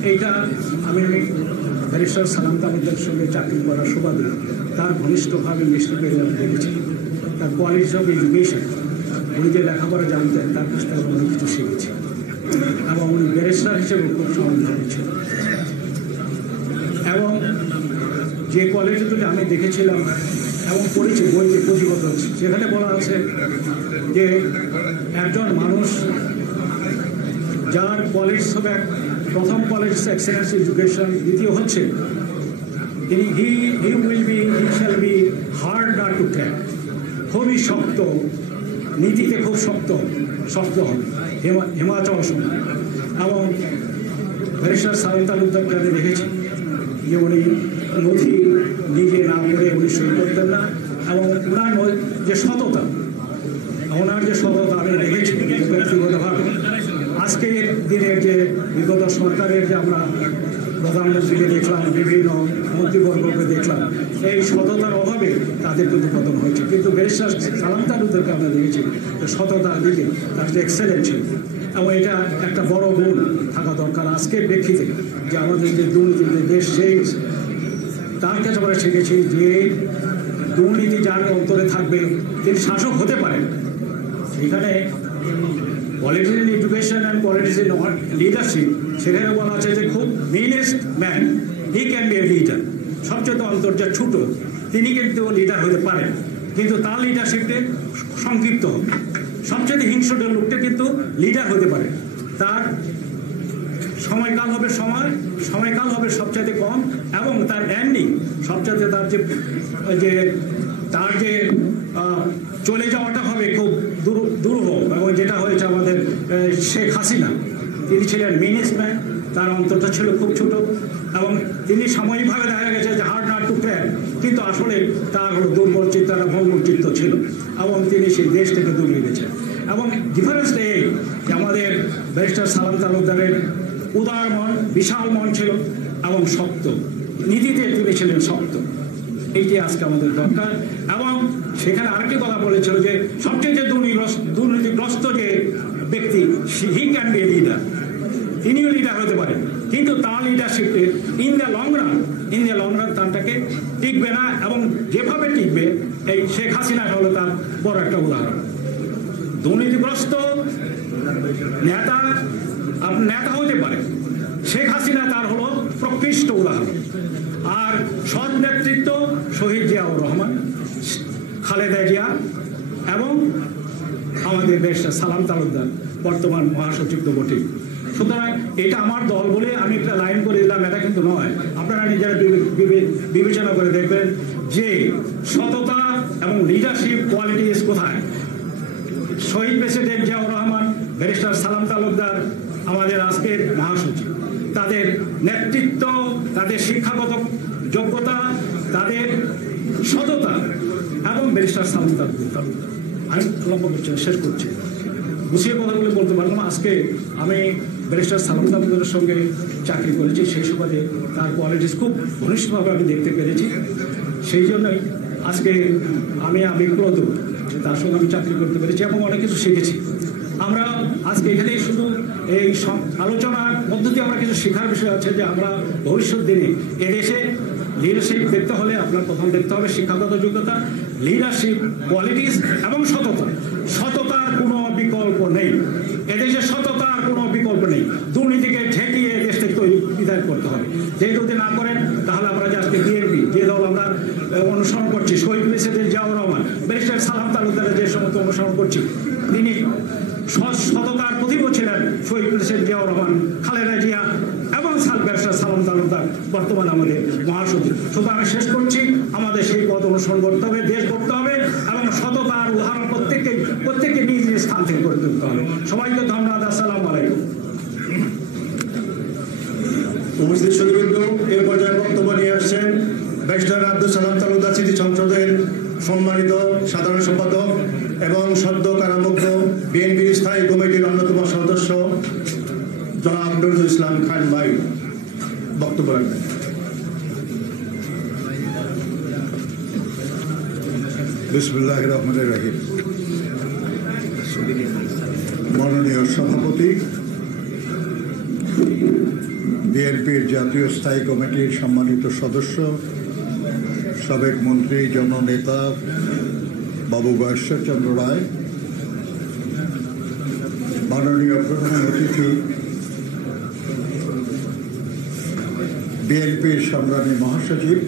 এইটা আমি ব্যারিস্টার সালাম তালুকদারের সঙ্গে চাকরি করার সুবাদে তার ঘনিষ্ঠভাবে মিশতে পেরে আমি দেখেছি। তার কোয়ালিটি অফ এডুকেশন, উনি যে লেখাপড়া জানতেন তার কাছ থেকে অনেক কিছু শিখেছি, এবং উনি ব্যারিস্টার হিসেবে খুব সমাধান ছিল। এবং যে কোয়ালিটিগুলি আমি দেখেছিলাম এবং পড়েছি বইতে পুঁথিগত, সেখানে বলা আছে যে একজন মানুষ যার কোয়ালিটিস হবে, প্রথম কোয়ালিটিস এক্সেলেন্স এডুকেশন, দ্বিতীয় হচ্ছে he shall be hard not to crack, খুবই শক্ত, নীতিতে খুব শক্ত হবে, হিমাচল সময়। এবং ব্যারিস্টার সালাম তালুকদারকে আমি দেখেছি যে উনি নথি নিজে না পড়ে উনি সই করতেন না, এবং ওনার যে সততা আমি দেখেছি ব্যক্তিগতভাবে। আজকের দিনের যে বিগত সরকারের যে আমরা প্রধানমন্ত্রীকে দেখলাম, বিভিন্ন মন্ত্রীবর্গকে দেখলাম, এই সততার অভাবে তাদের কিন্তু পতন হয়েছে। কিন্তু ব্যারিস্টার সালাম তালুকদারকে আমরা দেখেছি সততার দিকে তার যে এক্সেলেন্ট ছিল, এবং এটা একটা বড় গুণ থাকা দরকার আজকের প্রেক্ষিতে, যে আমাদের যে দুর্নীতি দেশ সেই তার কাছে আমরা শিখেছি যে দুর্নীতি যার অন্তরে থাকবে তিনি শাসক হতে পারেন। এখানে quality in education and quality in leadership, সেখানে বলা আছে যে খুব meanest man he can be a leader, সবচেয়ে অন্তর যে ছোটো তিনি কিন্তু লিডার হতে পারেন, কিন্তু তার লিডারশিপে সংক্ষিপ্ত হবে। সবচেয়ে হিংস্র লোকটা কিন্তু লিডার হতে পারে, তার সময়কাল হবে সবচেয়ে কম, এবং তার এন্ডিং সবচেয়ে তার যে চলে যাওয়াটা হবে খুব দুরূহ। এবং যেটা হয়েছে আমাদের শেখ হাসিনা, তিনি ছিলেন মিনিসম্যান, তার অন্তরটা ছিল খুব ছোট, এবং তিনি সাময়িকভাবে দেখা গেছে যে হার্ড নট টু ক্র্যাক, কিন্তু আসলে তার হলো দুর্বল চিত্ত, ভঙ্গুর চিত্ত ছিল, এবং তিনি সেই দেশ থেকে দূরে গেছেন। এবং ডিফারেন্সটা এই যে আমাদের ব্যারিস্টার সালাম তালুকদারের উদার মন, বিশাল মন ছিল, এবং শক্ত নীতিতে তিনি ছিলেন শক্ত। এইটি আজকে আমাদের দরকার। এবং সেখানে আরেকটি কথা বলেছিল যে সবচেয়ে যে দুর্নীতিগ্রস্ত যে ব্যক্তি, হি ক্যান বি এ লিডার, তিনিও লিডার হতে পারেন, কিন্তু তার লিডারশিপে ইন দ্য লং রান তারটাকে টিকবে না, এবং যেভাবে টিকবে এই শেখ হাসিনা হলো তার বড় একটা উদাহরণ। দুর্নীতিগ্রস্ত নেতা হতে পারে, শেখ হাসিনা তার হলো প্রকৃষ্ট উদাহরণ। আর সৎ নেতৃত্ব শহীদ জিয়াউর রহমান, খালেদা জিয়া, এবং আমাদের ব্যারিস্টার সালাম তালুকদার বর্তমান মহাসচিব তো বটেই। সুতরাং এটা আমার দল বলে আমি একটা লাইন করে দিলাম, এটা কিন্তু নয়। আপনারা নিজেরা বিবেচনা করে দেখবেন যে সততা এবং লিডারশিপ কোয়ালিটিস কোথায়। শহীদ প্রেসিডেন্ট জিয়াউর রহমান, ব্যারিস্টার সালাম তালুকদার আমাদের আজকের মহাসচিব, তাদের নেতৃত্ব, তাদের শিক্ষাগত যোগ্যতা, তাদের সততা, এবং ব্যারিস্টার সালাম তালুকদার, আমি লম্বা করছি, শেষ করছি, গুছিয়ে কথাগুলো বলতে পারলাম। আজকে আমি ব্যারিস্টার সালাম তালুকদারের সঙ্গে চাকরি করেছি, সেই সুবাদে তার কোয়ালিটিস খুব ঘনিষ্ঠভাবে আমি দেখতে পেরেছি। সেই জন্যই আজকে আমি আবেগপ্রদ তার সঙ্গে আমি চাকরি করতে পেরেছি এবং অনেক কিছু শিখেছি। আমরা আজকে এখানে শুধু এই আলোচনার মধ্য দিয়ে আমরা কিছু শেখার বিষয় আছে যে আমরা ভবিষ্যৎ দিনে এদেশে লিডারশিপ দেখতে হলে আপনার প্রথম দেখতে হবে শিক্ষাগত যোগ্যতা, লিডারশিপ কোয়ালিটিস এবং সততার কোনো বিকল্প নেই। এদেশে সততার কোনো বিকল্প নেই। দুর্নীতিকে ঠেকিয়ে দেশ থেকে বিদায় করতে হবে। যদি না করেন তাহলে আমরা যে আজকে বিএনপি যে দল আমরা অনুসরণ করছি, শহীদ প্রেসিডেন্ট জিয়াউর রহমান, ব্যারিস্টার সালাম তালুকদারের যে সমস্ত অনুসরণ করছি, তিনি সততার প্রতীক ছিলেন শহীদ প্রেসিডেন্ট জিয়াউর রহমান, খালেদা জিয়া এবং ব্যারিস্টার সালাম তালুকদার বর্তমানে আমাদের মহাসচিব। শুধু আমি শেষ করছি, আমাদের সেই পথ অনুসরণ করতে হবে, দেশ করতে হবে এবং সততার উদাহরণ প্রত্যেককে নিজ নিজ স্থান থেকে করে তুলতে হবে। সবাইকে ধন্যবাদ। আসসালামু আলাইকুম। উপস্থিত সুধীবৃন্দ, এ পর্যায়ে বক্তব্য নিয়ে আসছেন ব্যারিস্টার আব্দুল সালাম তালুকদার স্মৃতি সংসদের সম্মানিত সাধারণ সম্পাদক এবং সদ্য কারামুক্ত বিএনপির স্থায়ী কমিটির অন্যতম সদস্য জনাব নজরুল ইসলাম খান ভাই বক্তব্য রাখবেন। বিসমিল্লাহির রহমানির রহিম। মাননীয় সভাপতি, বিএনপির জাতীয় স্থায়ী কমিটির সম্মানিত সদস্য, সাবেক মন্ত্রী জননেতা বাবু ঈশ্বরচন্দ্র রায়, মাননীয় প্রধান অতিথি বিএনপির সংগ্রামী মহাসচিব,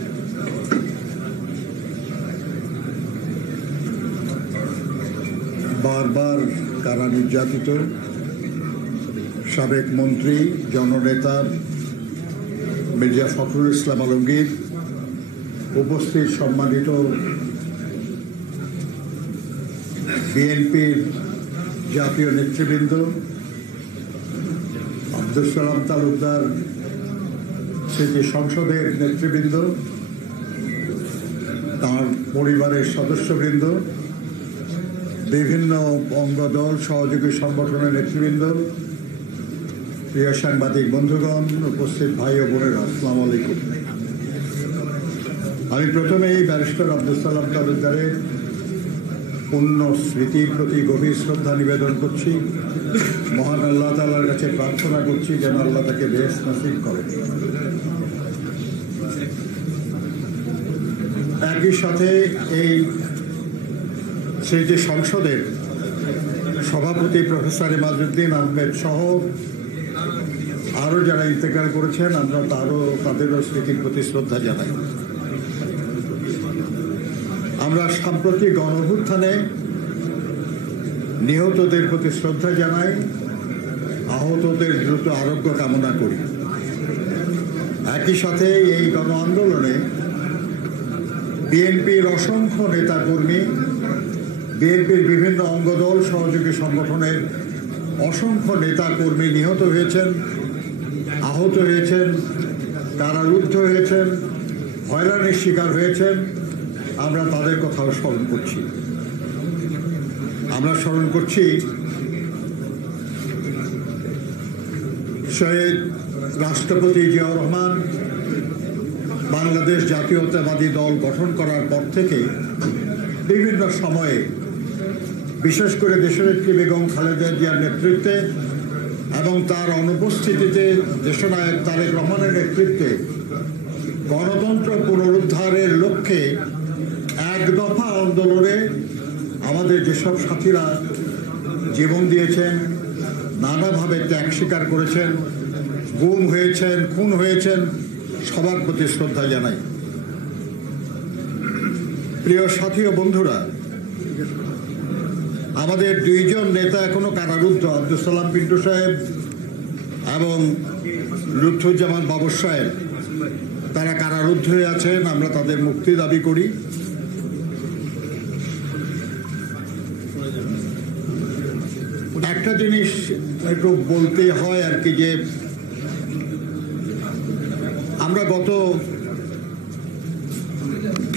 বারবার কারা নির্যাতিত সাবেক মন্ত্রী জননেতা মির্জা ফখরুল ইসলাম আলমগীর, উপস্থিত সম্মানিত বিএনপির জাতীয় নেতৃবৃন্দ, আব্দুল সালাম তালুকদার স্মৃতি সংসদের নেতৃবৃন্দ, তার পরিবারের সদস্যবৃন্দ, বিভিন্ন অঙ্গদল সহযোগী সংগঠনের নেতৃবৃন্দ, প্রিয় সাংবাদিক বন্ধুগণ, উপস্থিত ভাই ও বোনেরা, আসসালামু আলাইকুম। আমি প্রথমেই ব্যারিস্টার আব্দুল সালাম তালুকদারের পুণ্য স্মৃতির প্রতি গভীর শ্রদ্ধা নিবেদন করছি। মহান আল্লাহ তাআলার কাছে প্রার্থনা করছি যেন আল্লাহ তাকে বেহেশত নসিব করেন। একই সাথে এই স্মৃতি সংসদের সভাপতি প্রফেসর ইমাজউদ্দিন আহমেদ সহ আরও যারা ইন্তেকাল করেছেন, আমরা তাদেরও স্মৃতির প্রতি শ্রদ্ধা জানাই। আমরা সাম্প্রতিক গণঅভ্যুত্থানে নিহতদের প্রতি শ্রদ্ধা জানাই, আহতদের দ্রুত আরোগ্য কামনা করি। একই সাথে এই গণ আন্দোলনে বিএনপির অসংখ্য নেতাকর্মী, বিএনপির বিভিন্ন অঙ্গদল সহযোগী সংগঠনের অসংখ্য নেতাকর্মী নিহত হয়েছেন, আহত হয়েছেন, কারারুদ্ধ হয়েছেন, হয়রানির শিকার হয়েছেন। আমরা তাদের কথাও স্মরণ করছি। আমরা স্মরণ করছি শহীদ রাষ্ট্রপতি জিয়াউর রহমান বাংলাদেশ জাতীয়তাবাদী দল গঠন করার পর থেকে বিভিন্ন সময়ে, বিশেষ করে দেশনেত্রী বেগম খালেদা জিয়ার নেতৃত্বে এবং তার অনুপস্থিতিতে দেশনায়ক তারেক রহমানের নেতৃত্বে গণতন্ত্র পুনরুদ্ধারের লক্ষ্যে এক দফা আন্দোলনে আমাদের যেসব সাথীরা জীবন দিয়েছেন, নানাভাবে ত্যাগ স্বীকার করেছেন, গুম হয়েছেন, খুন হয়েছেন, সবার প্রতি শ্রদ্ধা জানাই। প্রিয় সাথী ও বন্ধুরা, আমাদের দুইজন নেতা এখনো কারারুদ্ধ, আব্দুল সালাম পিন্টু সাহেব এবং লুৎফুজ্জামান বাবর সাহেব, তারা কারারুদ্ধ হয়ে আছেন। আমরা তাদের মুক্তি দাবি করি। একটা জিনিস একটু বলতে হয় আর কি, যে আমরা গত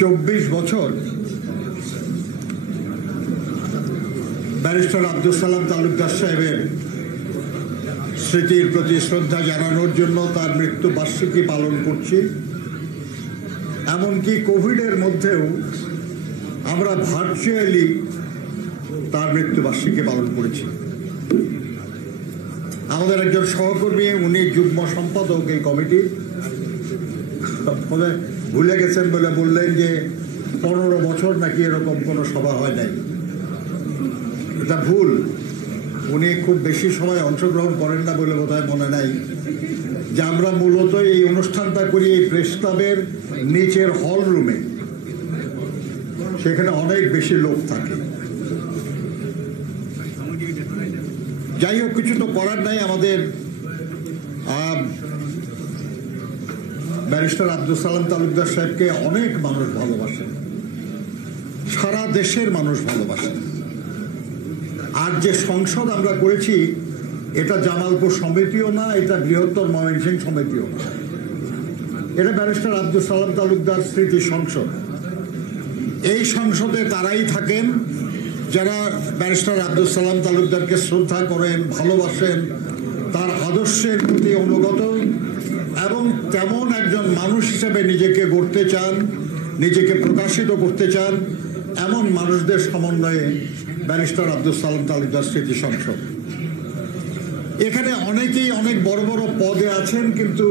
24 বছর ব্যারিস্টার আব্দুল সালাম তালুকদার সাহেবের স্মৃতির প্রতি শ্রদ্ধা জানানোর জন্য তার মৃত্যু বার্ষিকী পালন করছি। এমনকি কোভিডের মধ্যেও আমরা ভার্চুয়ালি তার মৃত্যু বার্ষিকী পালন করেছি। আমাদের একজন সহকর্মী, উনি যুগ্ম সম্পাদক এই কমিটির, ভুলে গেছেন বলে বললেন যে 15 বছর নাকি এরকম কোনো সভা হয় নাই। এটা ভুল। উনি খুব বেশি সময় অংশগ্রহণ করেন না বলে বোধহয় মনে নাই যে আমরা মূলত এই অনুষ্ঠানটা করি এই প্রেস ক্লাবের নিচের হল রুমে। সেখানে অনেক বেশি লোক থাকে। যাই হোক, কিছু তো করার নাই। আমাদের ব্যারিস্টার আব্দুল সালাম তালুকদার সাহেবকে অনেক মানুষ ভালোবাসেন, সারা দেশের মানুষ ভালোবাসেন। আর যে সংসদ আমরা করেছি এটা জামালপুর সমিতিও না, এটা বৃহত্তর ময়মনসিংহ সমিতিও না, এটা ব্যারিস্টার আব্দুল সালাম তালুকদার স্মৃতি সংসদ। এই সংসদে তারাই থাকেন যারা ব্যারিস্টার আব্দুল সালাম তালুকদারকে শ্রদ্ধা করেন, ভালোবাসেন, তার আদর্শের প্রতি অনুগত এবং তেমন একজন মানুষ হিসেবে নিজেকে গড়তে চান, নিজেকে প্রকাশিত করতে চান, এমন মানুষদের সমন্বয়ে ব্যারিস্টার আব্দুল সালাম তালুকদার স্মৃতি সংসদ। এখানে অনেকেই অনেক বড় বড় পদে আছেন, কিন্তু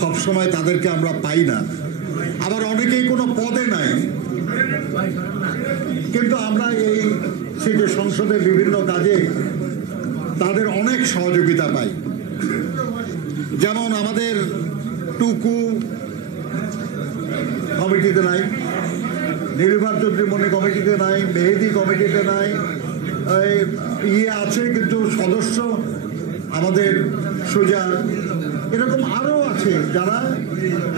সবসময় তাদেরকে আমরা পাই না। আবার অনেকেই কোনো পদে নাই, কিন্তু আমরা এই স্মৃতি সংসদে বিভিন্ন কাজে তাদের অনেক সহযোগিতা পাই। যেমন আমাদের টুকু কমিটিতে নাই, নীলুফার চৌধুরী মনি কমিটিতে নাই, মেহেদি কমিটিতে নাই, আছে কিন্তু সদস্য আমাদের সুজা, এরকম আরও আছে যারা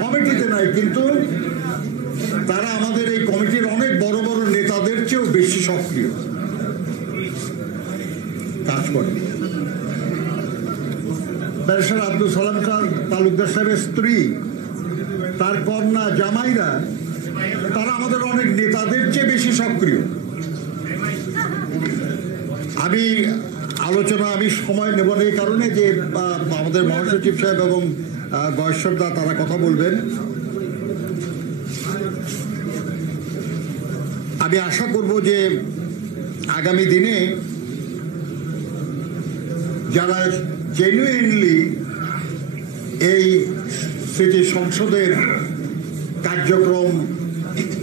কমিটিতে নাই, কিন্তু তারা আমাদের এই কমিটির অনেক বড় বড় নেতাদের চেয়েও বেশি সক্রিয় কাজ করে। ব্যারিস্টার আব্দুল সালাম তালুকদার সাহেবের স্ত্রী, তার কন্যা, জামাইরা, তারা আমাদের অনেক নেতাদের চেয়ে বেশি সক্রিয়। আমি সময় নেব না এই কারণে যে আমাদের মহাসচিব সাহেব এবং গয়েশ্বরদা তারা কথা বলবেন। আমি আশা করব যে আগামী দিনে যারা জেনুইনলি এই স্মৃতি সংসদের কার্যক্রম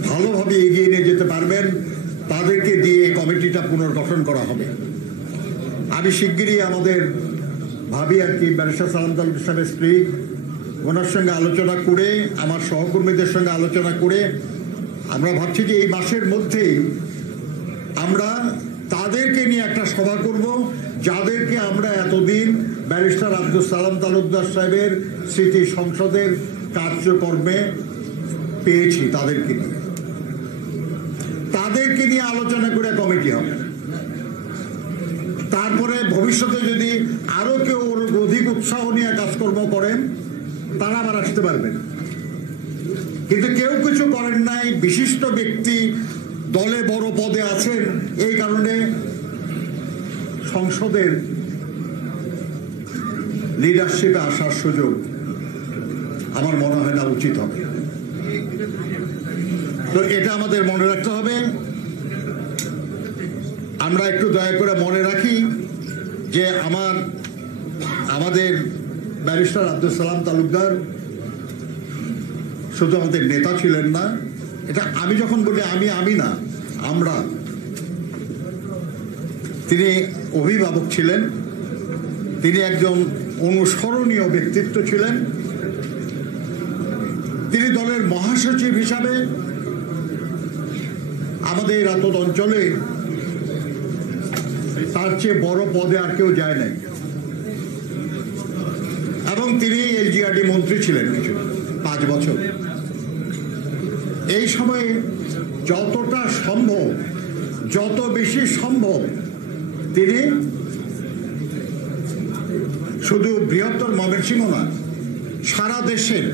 ভালোভাবে এগিয়ে নিয়ে যেতে পারবেন, তাদেরকে দিয়ে কমিটিটা পুনর্গঠন করা হবে। আমি শিগগিরই আমাদের ভাবি আর কি ব্যারিস্টার সালাম তালুকদার সাহেবের স্ত্রী, ওনার সঙ্গে আলোচনা করে, আমার সহকর্মীদের সঙ্গে আলোচনা করে আমরা ভাবছি যে এই মাসের মধ্যেই আমরা তাদেরকে নিয়ে একটা সভা করব, যাদেরকে আমরা এতদিন ব্যারিস্টার আব্দুল সালাম তালুকদার সাহেবের স্মৃতি সংসদের কার্যক্রমে পেয়েছি। তাদেরকে নিয়ে আলোচনা করে কমিটি হবে। তারপরে ভবিষ্যতে যদি আরো কেউ অধিক উৎসাহ নিয়ে কাজকর্ম করেন, তারা আবার আসতে পারবেন। কিন্তু কেউ কিছু করেন নাই, বিশিষ্ট ব্যক্তি দলে বড় পদে আছেন, এই কারণে সংসদের লিডারশিপে আসার সুযোগ আমার মনে হয় না উচিত হবে। তো এটা আমাদের মনে রাখতে হবে। আমরা একটু দয়া করে মনে রাখি যে আমাদের ব্যারিস্টার আব্দুল সালাম তালুকদার শুধু আমাদের নেতা ছিলেন না, এটা আমি যখন বলি আমি না, আমরা, তিনি অভিভাবক ছিলেন, তিনি একজন অনুসরণীয় ব্যক্তিত্ব ছিলেন। তিনি দলের মহাসচিব হিসাবে আমাদের এত অঞ্চলে তার চেয়ে বড় পদে আর কেউ যায় নাই, এবং তিনি এলজিআরডি মন্ত্রী ছিলেন কিছু 5 বছর। এই সময়ে যতটা সম্ভব, যত বেশি সম্ভব তিনি শুধু বৃহত্তর ময়মনসিংহ না, সারা দেশের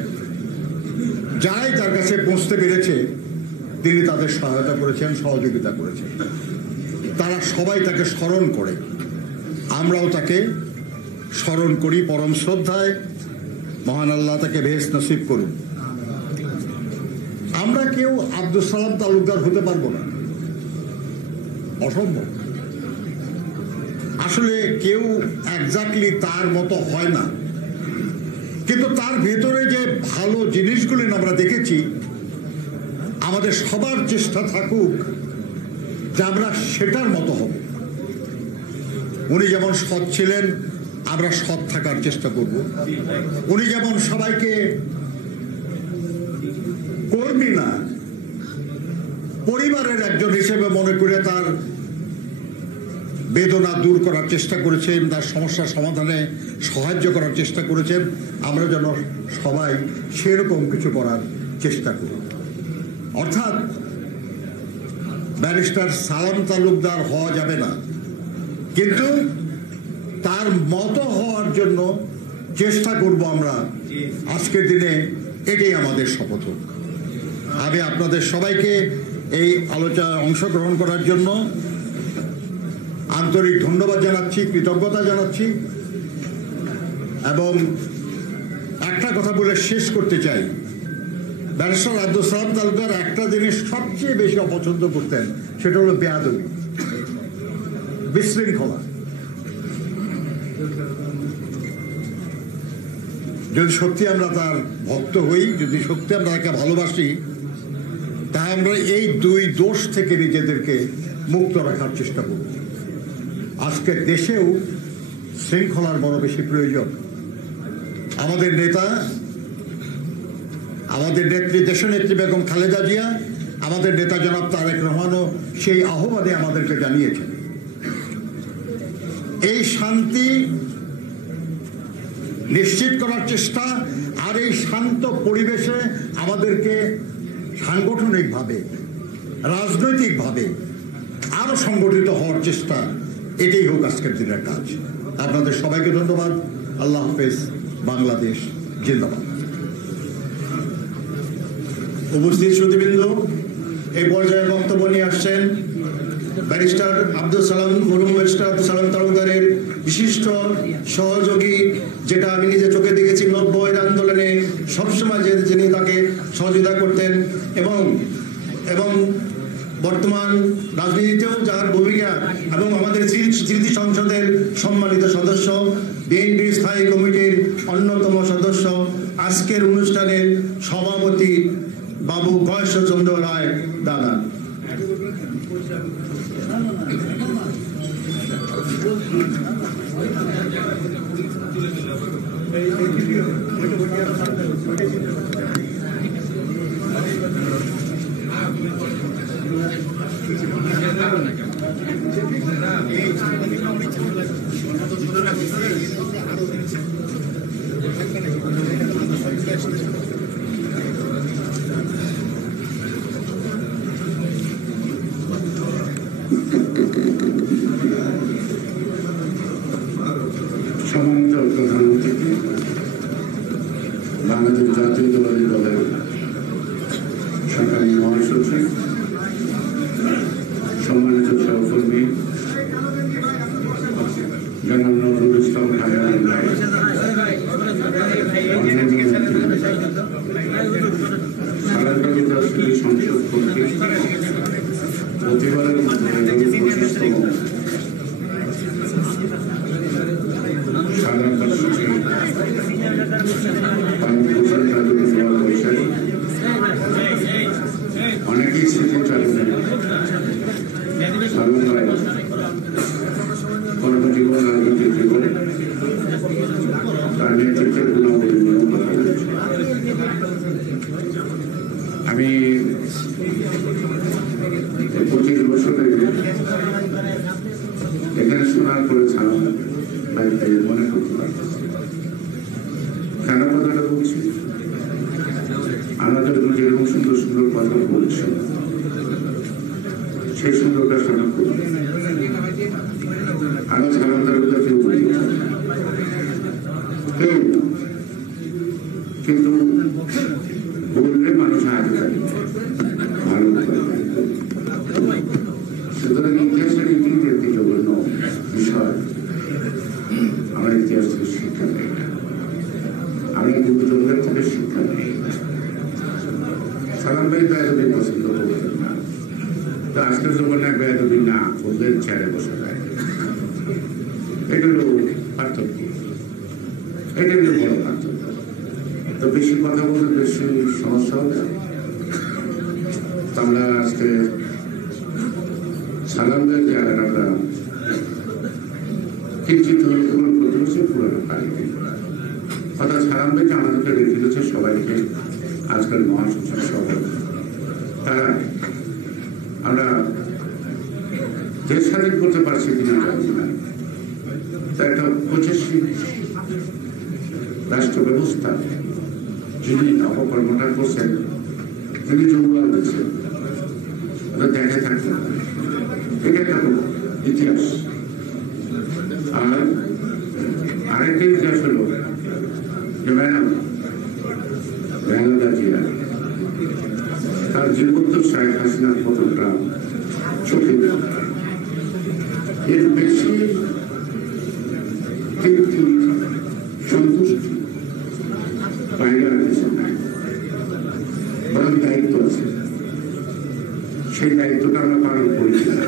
যারাই তার কাছে পৌঁছতে পেরেছে তিনি তাদের সহায়তা করেছেন, সহযোগিতা করেছেন। তারা সবাই তাকে স্মরণ করে, আমরাও তাকে স্মরণ করি পরম শ্রদ্ধায়। মহান আল্লাহ তাকে বেহেশত নসিব করুন। আমরা কেউ আব্দুল সালাম তালুকদার হতে পারবো না, অসম্ভব। আসলে কেউ এক্স্যাক্টলি তার মতো হয় না, কিন্তু তার ভেতরে যে ভালো জিনিসগুলি আমরা দেখেছি, আমাদের সবার চেষ্টা থাকুক যে আমরা সেটার মতো হব। উনি যেমন সৎ ছিলেন, আমরা সৎ থাকার চেষ্টা করব। উনি যেমন সবাইকে কর্মী না, পরিবারের একজন হিসেবে মনে করে তার বেদনা দূর করার চেষ্টা করেছেন, তার সমস্যার সমাধানে সাহায্য করার চেষ্টা করেছেন, আমরা যেন সবাই সেরকম কিছু করার চেষ্টা করি। অর্থাৎ ব্যারিস্টার সালাম তালুকদার হওয়া যাবে না, কিন্তু তার মতো হওয়ার জন্য চেষ্টা করব আমরা আজকের দিনে, এটাই আমাদের শপথ। আমি আপনাদের সবাইকে এই আলোচনায় অংশগ্রহণ করার জন্য আন্তরিক ধন্যবাদ জানাচ্ছি, কৃতজ্ঞতা জানাচ্ছি, এবং একটা কথা বলে শেষ করতে চাই। ব্যারিস্টার আব্দুল সালাম তালুকদার একটা জিনিস সবচেয়ে বেশি অপছন্দ করতেন, সেটা হলো বেয়াদবি, বিশৃঙ্খলা। যদি সত্যি আমরা তার ভক্ত হই, যদি সত্যি আমরা তাকে ভালোবাসি, তাই আমরা এই দুই দোষ থেকে নিজেদেরকে মুক্ত রাখার চেষ্টা করব। আজকের দেশেও শৃঙ্খলার বড় বেশি প্রয়োজন। আমাদের নেতা, আমাদের নেত্রী, দেশনেত্রী বেগম খালেদা জিয়া, আমাদের নেতা জনাব তারেক রহমানও সেই আহ্বানে আমাদেরকে জানিয়েছেন। এই শান্তি নিশ্চিত করার চেষ্টা আর এই শান্ত পরিবেশে আমাদেরকে সাংগঠনিকভাবে, রাজনৈতিকভাবে আরো সংগঠিত হওয়ার চেষ্টা, এটাই হোক আজকের দিনের কাজ। আপনাদের সবাইকে ধন্যবাদ। আল্লাহ হাফেজ। বাংলাদেশ জিন্দাবাদ। উপস্থিত শ্রোতৃবৃন্দ, এই পর্যায়ে বক্তব্য নিয়ে আসছেন ব্যারিস্টার আব্দুল সালাম, মরহুম ব্যারিস্টার আব্দুল সালাম তালুকদারের বিশিষ্ট সহযোগী, যেটা আমি নিজে চোখে দেখেছি 90-এর আন্দোলনে সবসময় যিনি তাকে সহযোগিতা করতেন, এবং বর্তমান রাজনীতিতেও যার ভূমিকা, এবং আমাদের স্মৃতি সংসদের সম্মানিত সদস্য, বিএনপির স্থায়ী কমিটির অন্যতম সদস্য, আজকের অনুষ্ঠানের সভাপতি বাবু গয়েশ্বরচন্দ্র রায় দাদা। সম্মানিত প্রধানমন্ত্রী, বাংলাদেশ জাতীয়তাবাদী দলের সরকারি মহাসচিব, সম্মানিত সহকর্মী জনাব নজরুল ইসলাম ভাই, সংসদ কর্তৃক প্রতিবারের মতো অনেকেই স্মৃতি চালু কর্মজীবন, রাজনৈতিক জীবন, তার নেতৃত্বের গুণাবলী নিয়েও কথা বলেছি। আমি 25 বছরে এখানে শোনার পরে সালাম ভাইকে মনে করতে পারছি। কেন কথাটা বলছি? আমাদের যেরকম সুন্দর সুন্দর কথা বলছি, সেই সুন্দরটা শোনা করি। আমি সালাম তালুকদার কেউ বলি কেউ, কিন্তু বললে মানুষ আগে থাকে, ভালো সুতরাং ইতিহাসের ইতিহাস একটি জঘন্য বিষয়। আমরা ইতিহাস থেকে শিক্ষা নেই, আমরা গুরুজনদের থেকে শিক্ষা নেই। সালাম ভাই বেয়াদবি পছন্দ করতেন না, তো আজকের জমানায় বেয়াদবি না ওদের চেয়ারে বসে যায়। এটা হলো পার্থক্য, এটা হলো বড় পার্থক্য। তো বেশি কথা বলতে বেশি সমস্যা হবে। আমরা আজকে সালাম ভাই জায়গায় আমরা কিঞ্চিত হলে পূরণ করতে হচ্ছে, পুরোনো পারিনি। অর্থাৎ সালাম ভাইকে আমাদেরকে রেখে দিয়েছে সবাইকে, আজকাল মহাসচিব সবাই, তারা আমরা দেশ স্বাধীন করতে পারছি কিনা জানি না। তা একটা প্রচেষ্টিক রাষ্ট্র ব্যবস্থা যিনি অপকর্মটা করছেন, তিনি যোগদান দিচ্ছেন, ওটা দেখে থাকতেন। এটা একটা ইতিহাস। আর আরেকটা ইতিহাস হলো যে ম্যাডাম বেগম জিয়া তার জীবদ্দশায় হাসিনার পতনটা চোখে এর বেশি তৃপ্তি সন্তুষ্টি বাইরে আর কিছু নাই, বরং দায়িত্ব আছে। সেই দায়িত্বটা আমরা পালন করেছি না।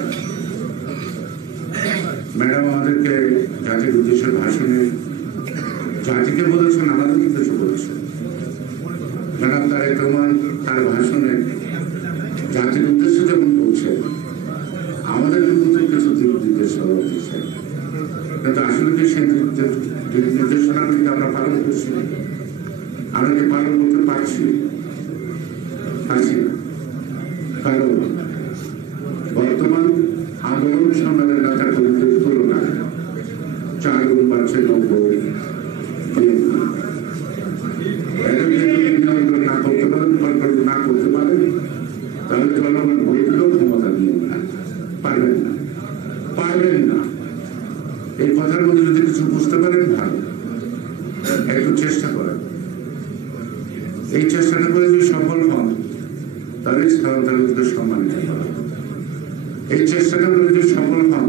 ম্যাডাম আমাদেরকে জাতির উদ্দেশ্যে ভাষণে জাতিকে বলেছেন, আমাদের উদ্দেশ্যে বলেছেন। ম্যাডাম তারেক রহমান তার ভাষণে জাতির উদ্দেশ্যে যেমন বলছেন, আমাদের কিন্তু কিছু দিক নির্দেশনা দিচ্ছে, কিন্তু আসলে কি সেই দিক নির্দেশনাগুলিকে আমরা পালন করছি? আমরা কি পালন করতে পারছি? পারছি না। কারণ বর্তমান আন্দোলন সংগ্রামের নেতা কর্মীদের তুলনায় 4 গুণ বাড়ছে 90। নিয়ন্ত্রণ না করতে পারেন, কন্ট্রোল না করতে পারেন, তাহলে জনগণ ভোট দিলেও ক্ষমতা দিয়ে না পারবেন না, পারবেন না। এই কথার মধ্যে যদি কিছু বুঝতে পারেন ভালো, একটু চেষ্টা করেন। এই চেষ্টাটা করে যদি সফল হন তাহলে স্থানান্তরিতদের সম্মানিত করা। এই চেষ্টাটা করে যদি সফল হন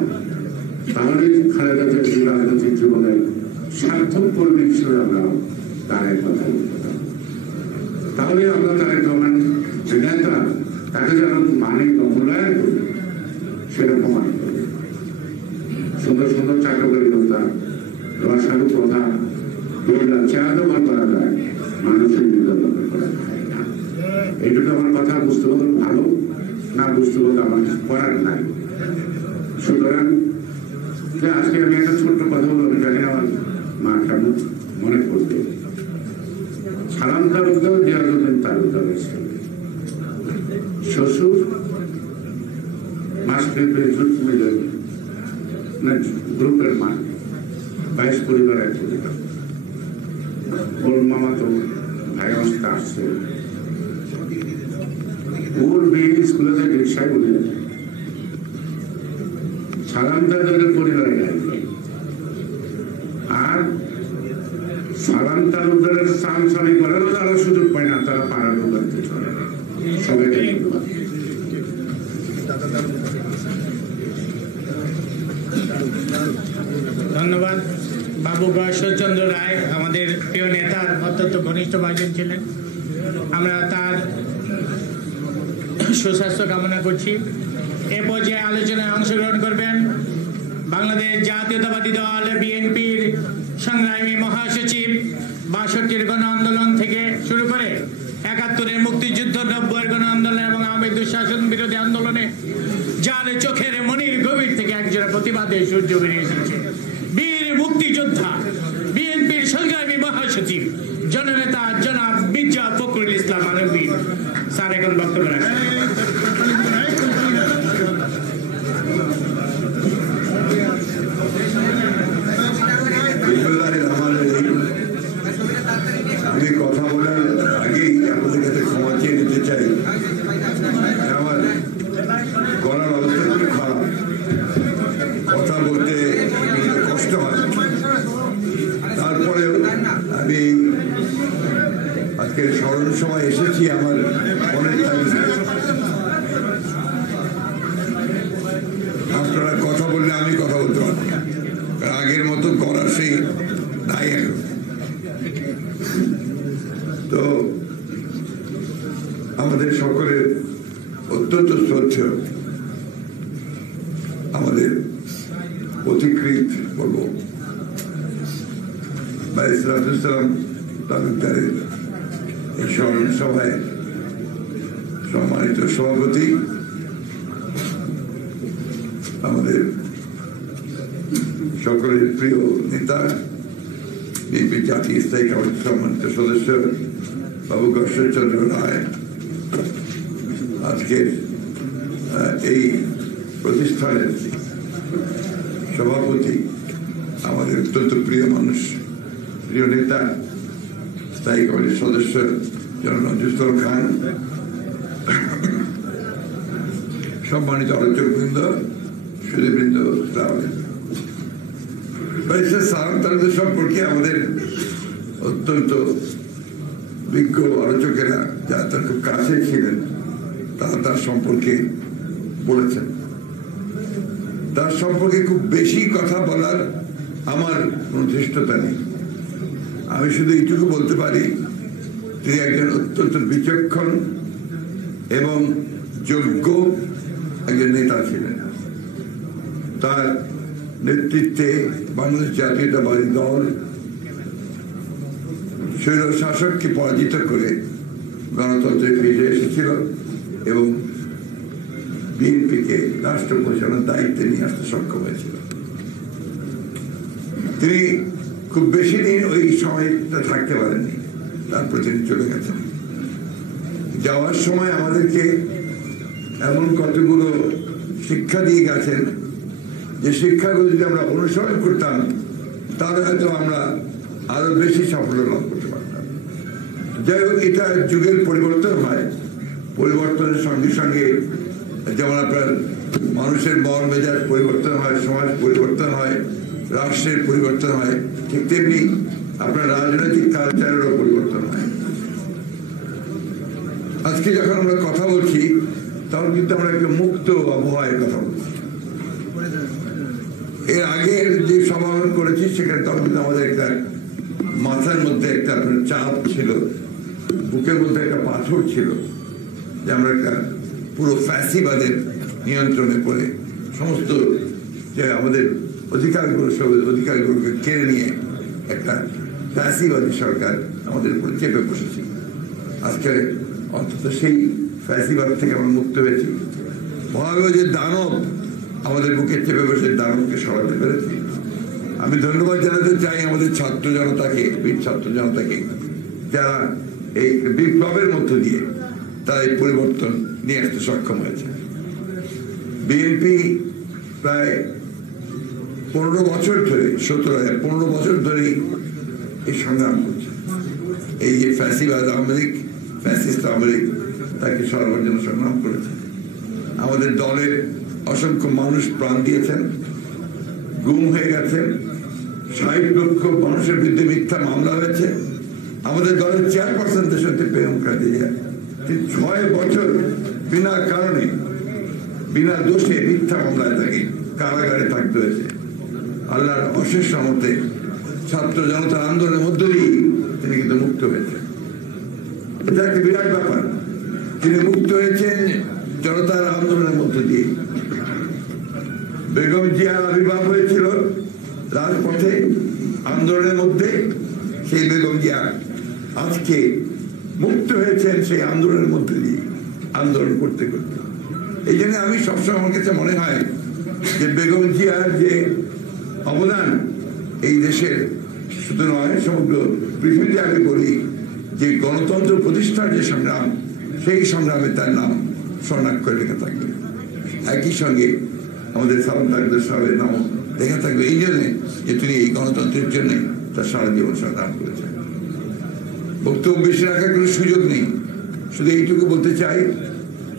তাহলে খালেদা জিয়ার রাজনৈতিক জীবনের সার্থক কর্মী হিসেবে আমরা তারের কথা বলতে পারি। তাহলে আমরা তারেক রহমান যে নেতা, তাকে যেন মানে মূল্যায়ন করি, সেটা প্রমাণ করি। সুন্দর সুন্দর চাকরি কথা, রসালু কথা বললা চেয়ার দখল করা যায়, মানুষের হৃদয় দখল করা যায় না। এইটুকু আমার কথা বুঝতে পারলে ভালো, না বুঝতে পারলে আমার করার নাই। সুতরাং আজকে আমি একটা ছোট্ট কথা বললাম, জানি আমার মা কেমন মনে করবে। সালাম তালুকদার জিয়াউদ্দিন তালুকদারের ছেলে, শ্বশুর মাসপেপে জুট মিলের গ্রুপের মা, 22 পরিবার এক পরিবার। ওর মামা তো ভাই অবস্থা আসছে, ওর মেয়ে স্কুলে যায় রিক্সায় উঠে সালাম তালুকদারের পরিবারে যায়। আর সালাম তালুকদারের সামসামি করারও যারা সুযোগ পায় না, তারা পাড়ার বাড়িতে চলে। সবাইকে ধন্যবাদ। ধন্যবাদ। বাবু গয়েশ্বরচন্দ্র রায় আমাদের প্রিয় নেতার অত্যন্ত ঘনিষ্ঠ ভাজন ছিলেন। আমরা তার সুস্বাস্থ্য কামনা করছি। এ পর্যায়ে আলোচনায় অংশগ্রহণ করবেন বাংলাদেশ জাতীয়তাবাদী দল বিএনপির সংগ্রামী মহাসচিব, ৬২-এর গণ আন্দোলন থেকে শুরু করে ৭১-এর মুক্তিযুদ্ধ, ৯০-এর গণ আন্দোলন এবং আওয়ামী দুঃশাসন বিরোধী আন্দোলনে যার চোখের মনির গভীর থেকে একজোড়া প্রতিবাদের সূর্য বেরিয়ে এসেছে, বীর মুক্তিযোদ্ধা, বিএনপির সংগ্রামী মহাসচিব, জননেতা জনাব মির্জা ফখরুল ইসলাম আলমগীর স্যার এখন বক্তব্য রাখেন। আমি কথা বলার আগেই আপনাদের কাছে ক্ষমা চেয়ে নিতে চাই, আমার গলার অবস্থা খুব খারাপ, কথা বলতে কষ্ট হয়। তারপরেও আমি আজকের স্মরণ সময় এসেছি আমার মনের তাগিদে। আপনারা কথা বললে আমি কথা বলতে পারবো না, আগের মতো করার সেই নাই এখন। তো আমাদের সকলের অত্যন্ত শ্রদ্ধেয় আমাদের পথিকৃৎ বলবো ব্যারিস্টার আব্দুল সালাম তালুকদারের এই স্মরণ সভায় সম্মানিত সভাপতি, আমাদের সকলের প্রিয় নেতা, বিএনপি জাতীয় স্থায়ী কমিটির সম্মানিত সদস্য বাবু গয়েশ্বরচন্দ্র রায়, আজকের এই প্রতিষ্ঠানের সভাপতি, আমাদের অত্যন্ত প্রিয় মানুষ, প্রিয় নেতা, স্থায়ী কমিটির সদস্য জনাব নজরুল খান, সম্মানিত আলোচকবৃন্দ, সুধীবৃন্দ, ব্যারিস্টার সালাম তালুকদার সম্পর্কে আমাদের অত্যন্ত বিজ্ঞ আলোচকেরা যারা তার খুব কাছে ছিলেন তারা তার সম্পর্কে বলেছেন। তার সম্পর্কে খুব বেশি কথা বলার আমার কোনো ধৃষ্টতা নেই। আমি শুধু এইটুকু বলতে পারি, তিনি একজন অত্যন্ত বিচক্ষণ এবং যোগ্য একজন নেতা ছিলেন। তার নেতৃত্বে বাংলাদেশ জাতীয়তাবাদী দল স্বৈর শাসককে পরাজিত করে গণতন্ত্রে ফিরে এসেছিল এবং বিএনপিকে রাষ্ট্র পরিচালনার দায়িত্বে নিয়ে আসতে সক্ষম হয়েছিল। তিনি খুব বেশি দিন ওই সময়টা থাকতে পারেননি, তারপর তিনি চলে গেছেন। যাওয়ার সময় আমাদেরকে এমন কতগুলো শিক্ষা দিয়ে গেছেন যে শিক্ষাগুলো যদি আমরা অনুসরণ করতাম তাহলে হয়তো আমরা আরো বেশি সাফল্য লাভ করতে পারতাম। যাই হোক, এটা যুগের পরিবর্তন হয়, পরিবর্তনের সঙ্গে সঙ্গে যেমন আপনার মানুষের মন মেজাজ পরিবর্তন হয়, সমাজ পরিবর্তন হয়, রাষ্ট্রের পরিবর্তন হয়, ঠিক তেমনি আপনার রাজনৈতিক কালচারেরও পরিবর্তন হয়। আজকে যখন আমরা কথা বলছি তখন কিন্তু আমরা একটা মুক্ত আবহাওয়ায় কথা বলছি। এর আগের যে সমাবেশ করেছি সেখানে তখন কিন্তু আমাদের একটা মাথার মধ্যে একটা চাপ ছিল, বুকের মধ্যে একটা পাথর ছিল যে আমরা একটা পুরো ফ্যাসিবাদের নিয়ন্ত্রণে পড়ে সমস্ত যে আমাদের অধিকারগুলোকে কেড়ে নিয়ে একটা ফ্যাসিবাদী সরকার আমাদের উপরে চেপে বসেছে। আজকে অন্তত সেই ফ্যাসিবাদ থেকে আমরা মুক্ত হয়েছি। ভয়াবহ যে দানব আমাদের বুকে চেপে বসে দানবকে সরাতে পেরেছি। আমি ধন্যবাদ জানাতে চাই আমাদের ছাত্র জনতাকে, বীর ছাত্র জনতাকে, যারা এই বিপ্লবের মধ্য দিয়ে তারা এই পরিবর্তন নিয়ে আসতে সক্ষম হয়েছে। বিএনপি প্রায় 15 বছর ধরে 15 বছর ধরেই এই সংগ্রাম করছে। এই যে ফ্যাসিবাদ আওয়ামী লীগ, ফ্যাসিস্ট আওয়ামী লীগ তাকে সরাবার জন্য সংগ্রাম করেছে। আমাদের দলের অসংখ্য মানুষ প্রাণ দিয়েছেন, গুম হয়ে গেছেন, 60 লক্ষ মানুষের বিরুদ্ধে মিথ্যা মামলা হয়েছে। আমাদের দলের চেয়ারপারসন দেশে বেগম খালেদা 6 বছর বিনা কারণে বিনা দোষে মিথ্যা মামলায় তাকে কারাগারে থাকতে হয়েছে। আল্লাহর অশেষ রহমতে ছাত্র জনতার আন্দোলনের মধ্য দিয়েই তিনি কিন্তু মুক্ত হয়েছেন। এটা একটা বিরাট ব্যাপার। তিনি মুক্ত হয়েছেন জনতার আন্দোলনের মধ্য দিয়ে। বেগম জিয়ার আবির্ভাব হয়েছিল রাজপথে আন্দোলনের মধ্যে। সেই বেগম জিয়া আজকে মুক্ত হয়েছেন সেই আন্দোলনের মধ্যে দিয়ে, আন্দোলন করতে করতে। এই জন্য আমি সবসময় আমার কাছে মনে হয় যে বেগম জিয়ার যে অবদান এই দেশের শুধু নয়, সমগ্র পৃথিবীতে আমি বলি যে গণতন্ত্র প্রতিষ্ঠার যে সংগ্রাম, সেই সংগ্রামে তার নাম স্বর্ণাক্ষরে লেখা থাকবে। একই সঙ্গে আমাদের সালাম তালুকদার সাহেবের নাম লেখা থাকবে এই জন্যে যে তিনি এই গণতন্ত্রের জন্য তার সারা জীবন সংগ্রাম করেছেন। বক্তব্য বেশি রাখার কোনো সুযোগ নেই, শুধু এইটুকু বলতে চাই,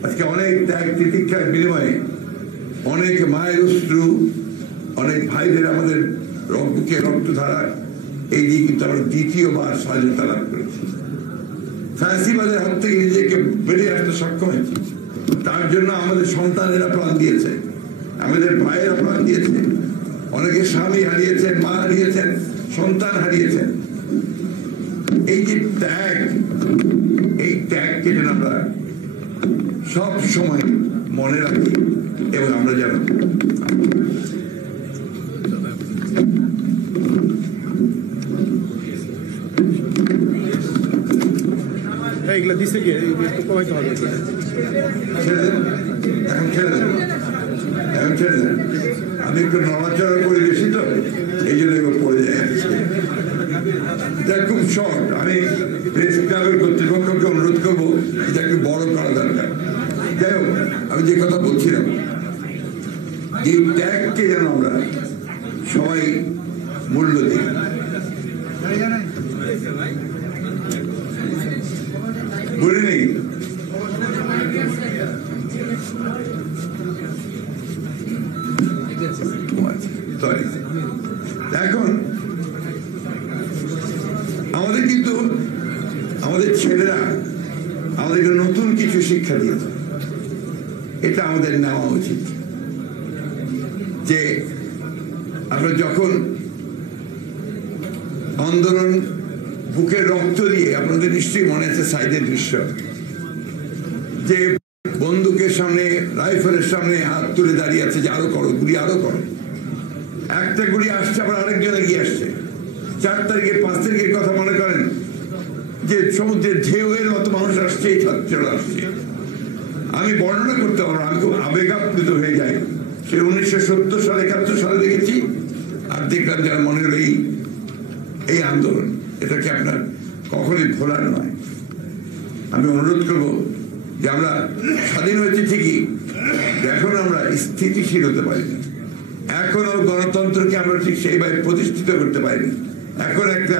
আজকে অনেক ত্যাগ তিতিক্ষার বিনিময়ে, অনেক মায়ের অশ্রু, অনেক ভাইদের আমাদের বুকে রক্তধারা, এই দিয়ে কিন্তু আমরা দ্বিতীয়বার স্বাধীনতা লাভ করেছি। ফ্যাসিবাদের হাত থেকে নিজেকে বেরিয়ে আসতে সক্ষম হয়েছি। তার জন্য আমাদের সন্তানেরা প্রাণ দিয়েছে, আমাদের ভাইয়েরা প্রাণ দিয়েছে, অনেকে স্বামী হারিয়েছেন, মা হারিয়েছেন, সন্তান হারিয়েছেন। এই যে ত্যাগ, এই ত্যাগকে যেন আমরা সব সময় মনে রাখি এবং আমরা যেন এইগুলো দিছে গিয়ে একটু কমাইতে হবে। এখন ছেড়ে দেন। আমি একটু নড়াচড়া করি বেশি, তো এই জন্য এবার পড়ে যায়। এটা খুব শর্ট। আমি প্রেস ক্লাবের কর্তৃপক্ষকে অনুরোধ করবো এটা একটু বড় করা দরকার। যাই হোক, আমি যে কথা বলছিলাম, যে ট্যাগকে যেন আমরা সবাই মূল্য দিই। বলিনি এখন আমাদের ছেলেরা আমাদেরকে নতুন কিছু শিক্ষা দিয়েছে, এটা আমাদের নেওয়া উচিত। যে আমরা যখন আন্দোলন বুকের রক্ত দিয়ে, আপনাদের নিশ্চয়ই মনে আছে সাইডের দৃশ্য, যে বন্দুকের সামনে রাইফেলের সামনে হাত তুলে দাঁড়িয়ে আছে যে আরো করো গুলি, আরো করো। একটা গুলি আসছে, আবার আরেকজন এগিয়ে আসছে। 4 তারিখে 5 তারিখের কথা মনে করেন, যে সমুদ্রের ঢেউয়ের মতো মানুষ আসছে, এই ছাত্ররা আসছে। আমি বর্ণনা করতে পারবো, আমি খুব আবেগাপ্লুত হয়ে যাই। সে 1970 সালে 71 সালে দেখেছি, আর দেখলাম যার মনে হলো এই আন্দোলন, এটাকে আপনার কখনোই ভোলার নয়। আমি অনুরোধ করবো যে আমরা স্বাধীন হয়েছি ঠিকই, এখন আমরা স্থিতিশীল হতে পারি না, এখনো গণতন্ত্রকে আমরা ঠিক সেইভাবে প্রতিষ্ঠিত করতে পারিনি। এখন একটা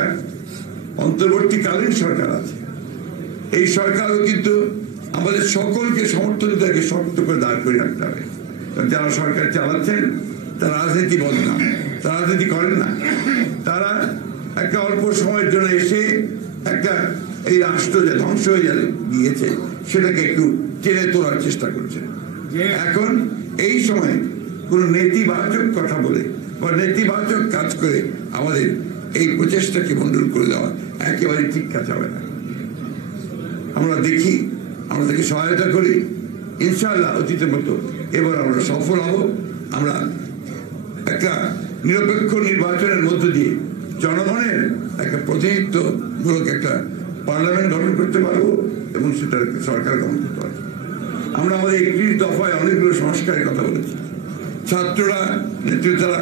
অন্তর্বর্তীকালীন সরকার আছে, এই সরকারও কিন্তু আমাদের সকলকে সমর্থন তাকে শক্ত করে দাঁড় করে রাখতে হবে। যারা সরকার চালাচ্ছেন তারা রাজনীতিবদ্ধ না, তারা রাজনীতি করেন না, তারা একটা অল্প সময়ের জন্য এসে একটা এই রাষ্ট্র যে ধ্বংস হয়ে গিয়েছে সেটাকে একটু টেনে তোলার চেষ্টা করছে। এখন এই সময় কোন নেতিবাচক কথা বলে বা নেতিবাচক কাজ করে আমাদের এই প্রচেষ্টাকে মন্ডল করে দেওয়া একেবারে ঠিক কাজ হবে না। আমরা দেখি, আমরা তাকে সহায়তা করি, ইনশাআল্লাহ অতীতের মতো এবার আমরা সফল হব। আমরা একটা নিরপেক্ষ নির্বাচনের মধ্য দিয়ে জনগণের একটা প্রতিনিধিত্বমূলক একটা পার্লামেন্ট গঠন করতে পারবো এবং সেটার সরকার গঠন করতে পারবো। আমরা আমাদের 31 দফায় অনেকগুলো সংস্কারের কথা বলেছি, ছাত্ররা নেতৃত্বরা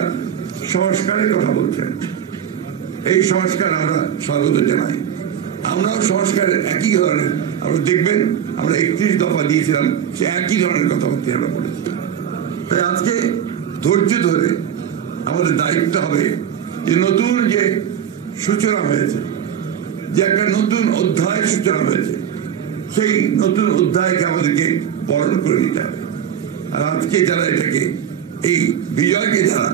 সংস্কারের কথা বলছেন। এই সংস্কার আমরা স্বাগত জানাই। আমরাও সংস্কারের একই ধরনের, আপনারা দেখবেন আমরা 31 দফা দিয়েছিলাম, সে একই ধরনের কথাবার্তা আমরা বলেছি। তাই আজকে ধৈর্য ধরে আমাদের দায়িত্ব হবে যে নতুন যে সূচনা হয়েছে, যে একটা নতুন অধ্যায়ের সূচনা হয়েছে, সেই নতুন অধ্যায়কে আমাদেরকে বরণ করে নিতে হবে। আর আজকে যারা এটাকে এই বিজয়কে যারা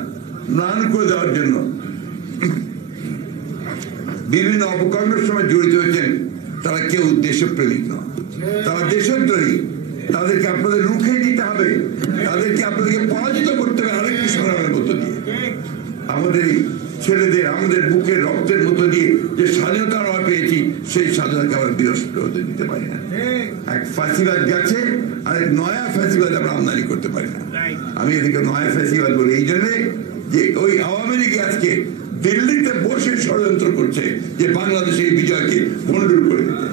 ম্লান করে দেওয়ার জন্য বিভিন্ন অপকর্মের সময় জড়িত হয়েছেন, তারা কেউ দেশপ্রেমিক নয়, তারা দেশদ্রোহী। তাদেরকে আপনাদের রুখে দিতে হবে, তাদেরকে আপনাদেরকে পরাজিত করতে হবে আরেকটি সংগ্রামের মধ্য দিয়ে। আমাদের এই ছেলেদের আমাদের বুকের রক্তের মধ্য দিয়ে যে স্বাধীনতা আমরা পেয়েছি, সেই স্বাধীনতাকে আমরা বিনষ্ট হতে দিতে পারি না। এক ফ্যাসিবাদ গেছে, আর এক নয়া ফ্যাসিবাদ আমরা আমদানি করতে পারি না। আমি এদিকে নয়া ফ্যাসিবাদ বলি এই জন্যে যে ওই আওয়ামী লীগ আজকে দিল্লিতে বসে ষড়যন্ত্র করছে যে বাংলাদেশে এই বিজয়কে ভণ্ডুল করে দিতে।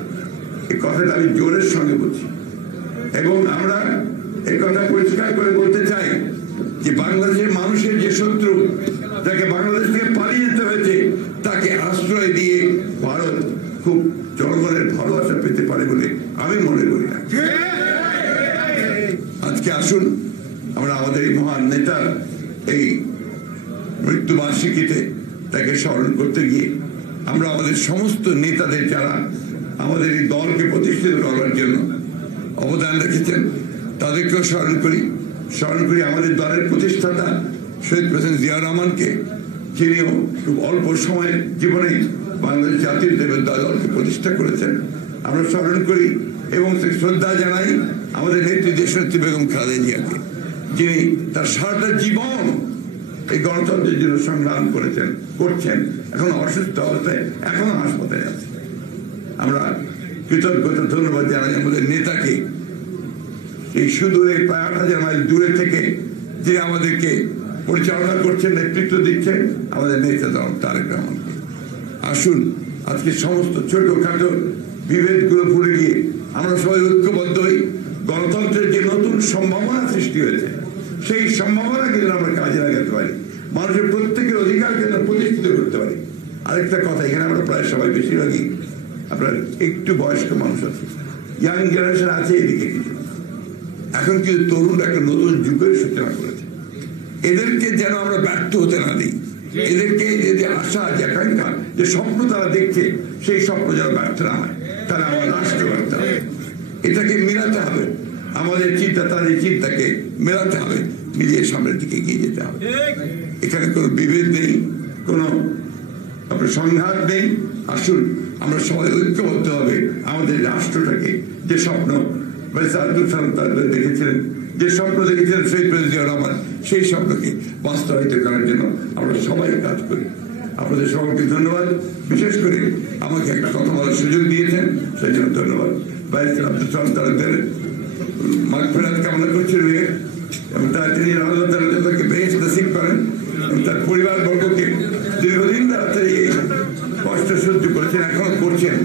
এই কথাটা আমি জোরের সঙ্গে বলছি এবং আমরা এই কথা পরিষ্কার করে বলতে চাই যে বাংলাদেশের মানুষের যে শত্রু, যাকে বাংলাদেশ থেকে পালিয়ে যেতে হয়েছে, তাকে আশ্রয় দিয়ে ভারত খুব জনগণের ভালোবাসা পেতে পারে বলে আমি মনে করি না। আজকে আসুন আমরা আমাদের এই মহান নেতার এই মৃত্যুবার্ষিকীতে তাকে স্মরণ করতে গিয়ে আমরা আমাদের সমস্ত নেতাদের যারা আমাদের এই দলকে প্রতিষ্ঠিত করার জন্য অবদান রেখেছেন তাদেরকেও স্মরণ করি। আমাদের দলের প্রতিষ্ঠাতা শহীদ প্রেসিডেন্ট জিয়া রহমানকে, যিনিও খুব অল্প সময়ের জীবনে বাংলাদেশ জাতীয়তাবাদী দলকে প্রতিষ্ঠা করেছেন, আমরা স্মরণ করি এবং শ্রদ্ধা জানাই আমাদের নেত্রী দেশনেত্রী বেগম খালেদা জিয়াকে, যিনি তার সারাটা জীবন এই গণতন্ত্রের জন্য সংগ্রাম করছেন, এখন অসুস্থ অবস্থায়, এখনো হাসপাতালে আছে। আমরা কৃতজ্ঞতা ধন্যবাদ জানাই আমাদের নেতাকে, এই সুদূরে প্রায় 8,000 মাইল দূরে থেকে যে আমাদেরকে পরিচালনা করছেন, নেতৃত্ব দিচ্ছেন, আমাদের নেতা তারেক রহমানকে। আসুন আজকে সমস্ত ছোটখাটো বিভেদগুলো ভুলে গিয়ে আমরা সবাই ঐক্যবদ্ধ হই। গণতন্ত্রের যে নতুন সম্ভাবনা সৃষ্টি হয়েছে, সেই সম্ভাবনা কিন্তু আমরা কাজে লাগাতে পারি, মানুষের প্রত্যেকের অধিকারকে প্রতিষ্ঠিত করতে পারি। আরেকটা কথা, এখানে আমরা প্রায় সবাই বেশিরভাগই আপনার একটু বয়স্ক মানুষ আছে, ইয়াং জেনারেশন আছে এদিকে কিছু, এখন কিন্তু তরুণরা একটা নতুন যুগের সূচনা করেছে। এদেরকে যেন আমরা ব্যর্থ হতে না দিই, এদেরকে যে আশা, যে আকাঙ্ক্ষা, যে স্বপ্ন তারা দেখছে, সেই স্বপ্ন যেন ব্যর্থ না হয়, তাহলে আমার রাষ্ট্র ব্যর্থ হবে। এটাকে মেলাতে হবে, আমাদের চিন্তা তাদের চিন্তাকে মেলাতে হবে, মিলিয়ে সামনের দিকে এগিয়ে যেতে হবে। এখানে কোনো বিভেদ নেই, কোনো আপনার সংঘাত নেই। আসুন আমরা সবাই ঐক্যবদ্ধ হবে আমাদের রাষ্ট্রটাকে, যে স্বপ্ন ব্যারিস্টার আব্দুল সালাম তালুকদার দেখেছিলেন, যে স্বপ্ন দেখেছিলেন শহীদ প্রেসিডেন্ট জিয়াউর রহমান, সেই স্বপ্নকে বাস্তবায়িত করার জন্য আমরা সবাই কাজ করি। আপনাদের সকলকে ধন্যবাদ। বিশেষ করে আমাকে একটা কথা বলার সুযোগ দিয়েছেন, সেই জন্য ধন্যবাদ। ব্যারিস্টার আব্দুল সালাম তালুকদারের মাগফিরাত কামনা করছি রুহে, এবং তিনি আল্লাহ তাআলা তাকে বেহেশত নসিব করেন, এবং তার পরিবারবর্গকে দীর্ঘদিন ধরে এই কষ্ট সহ্য করেছেন, এখনো করছেন,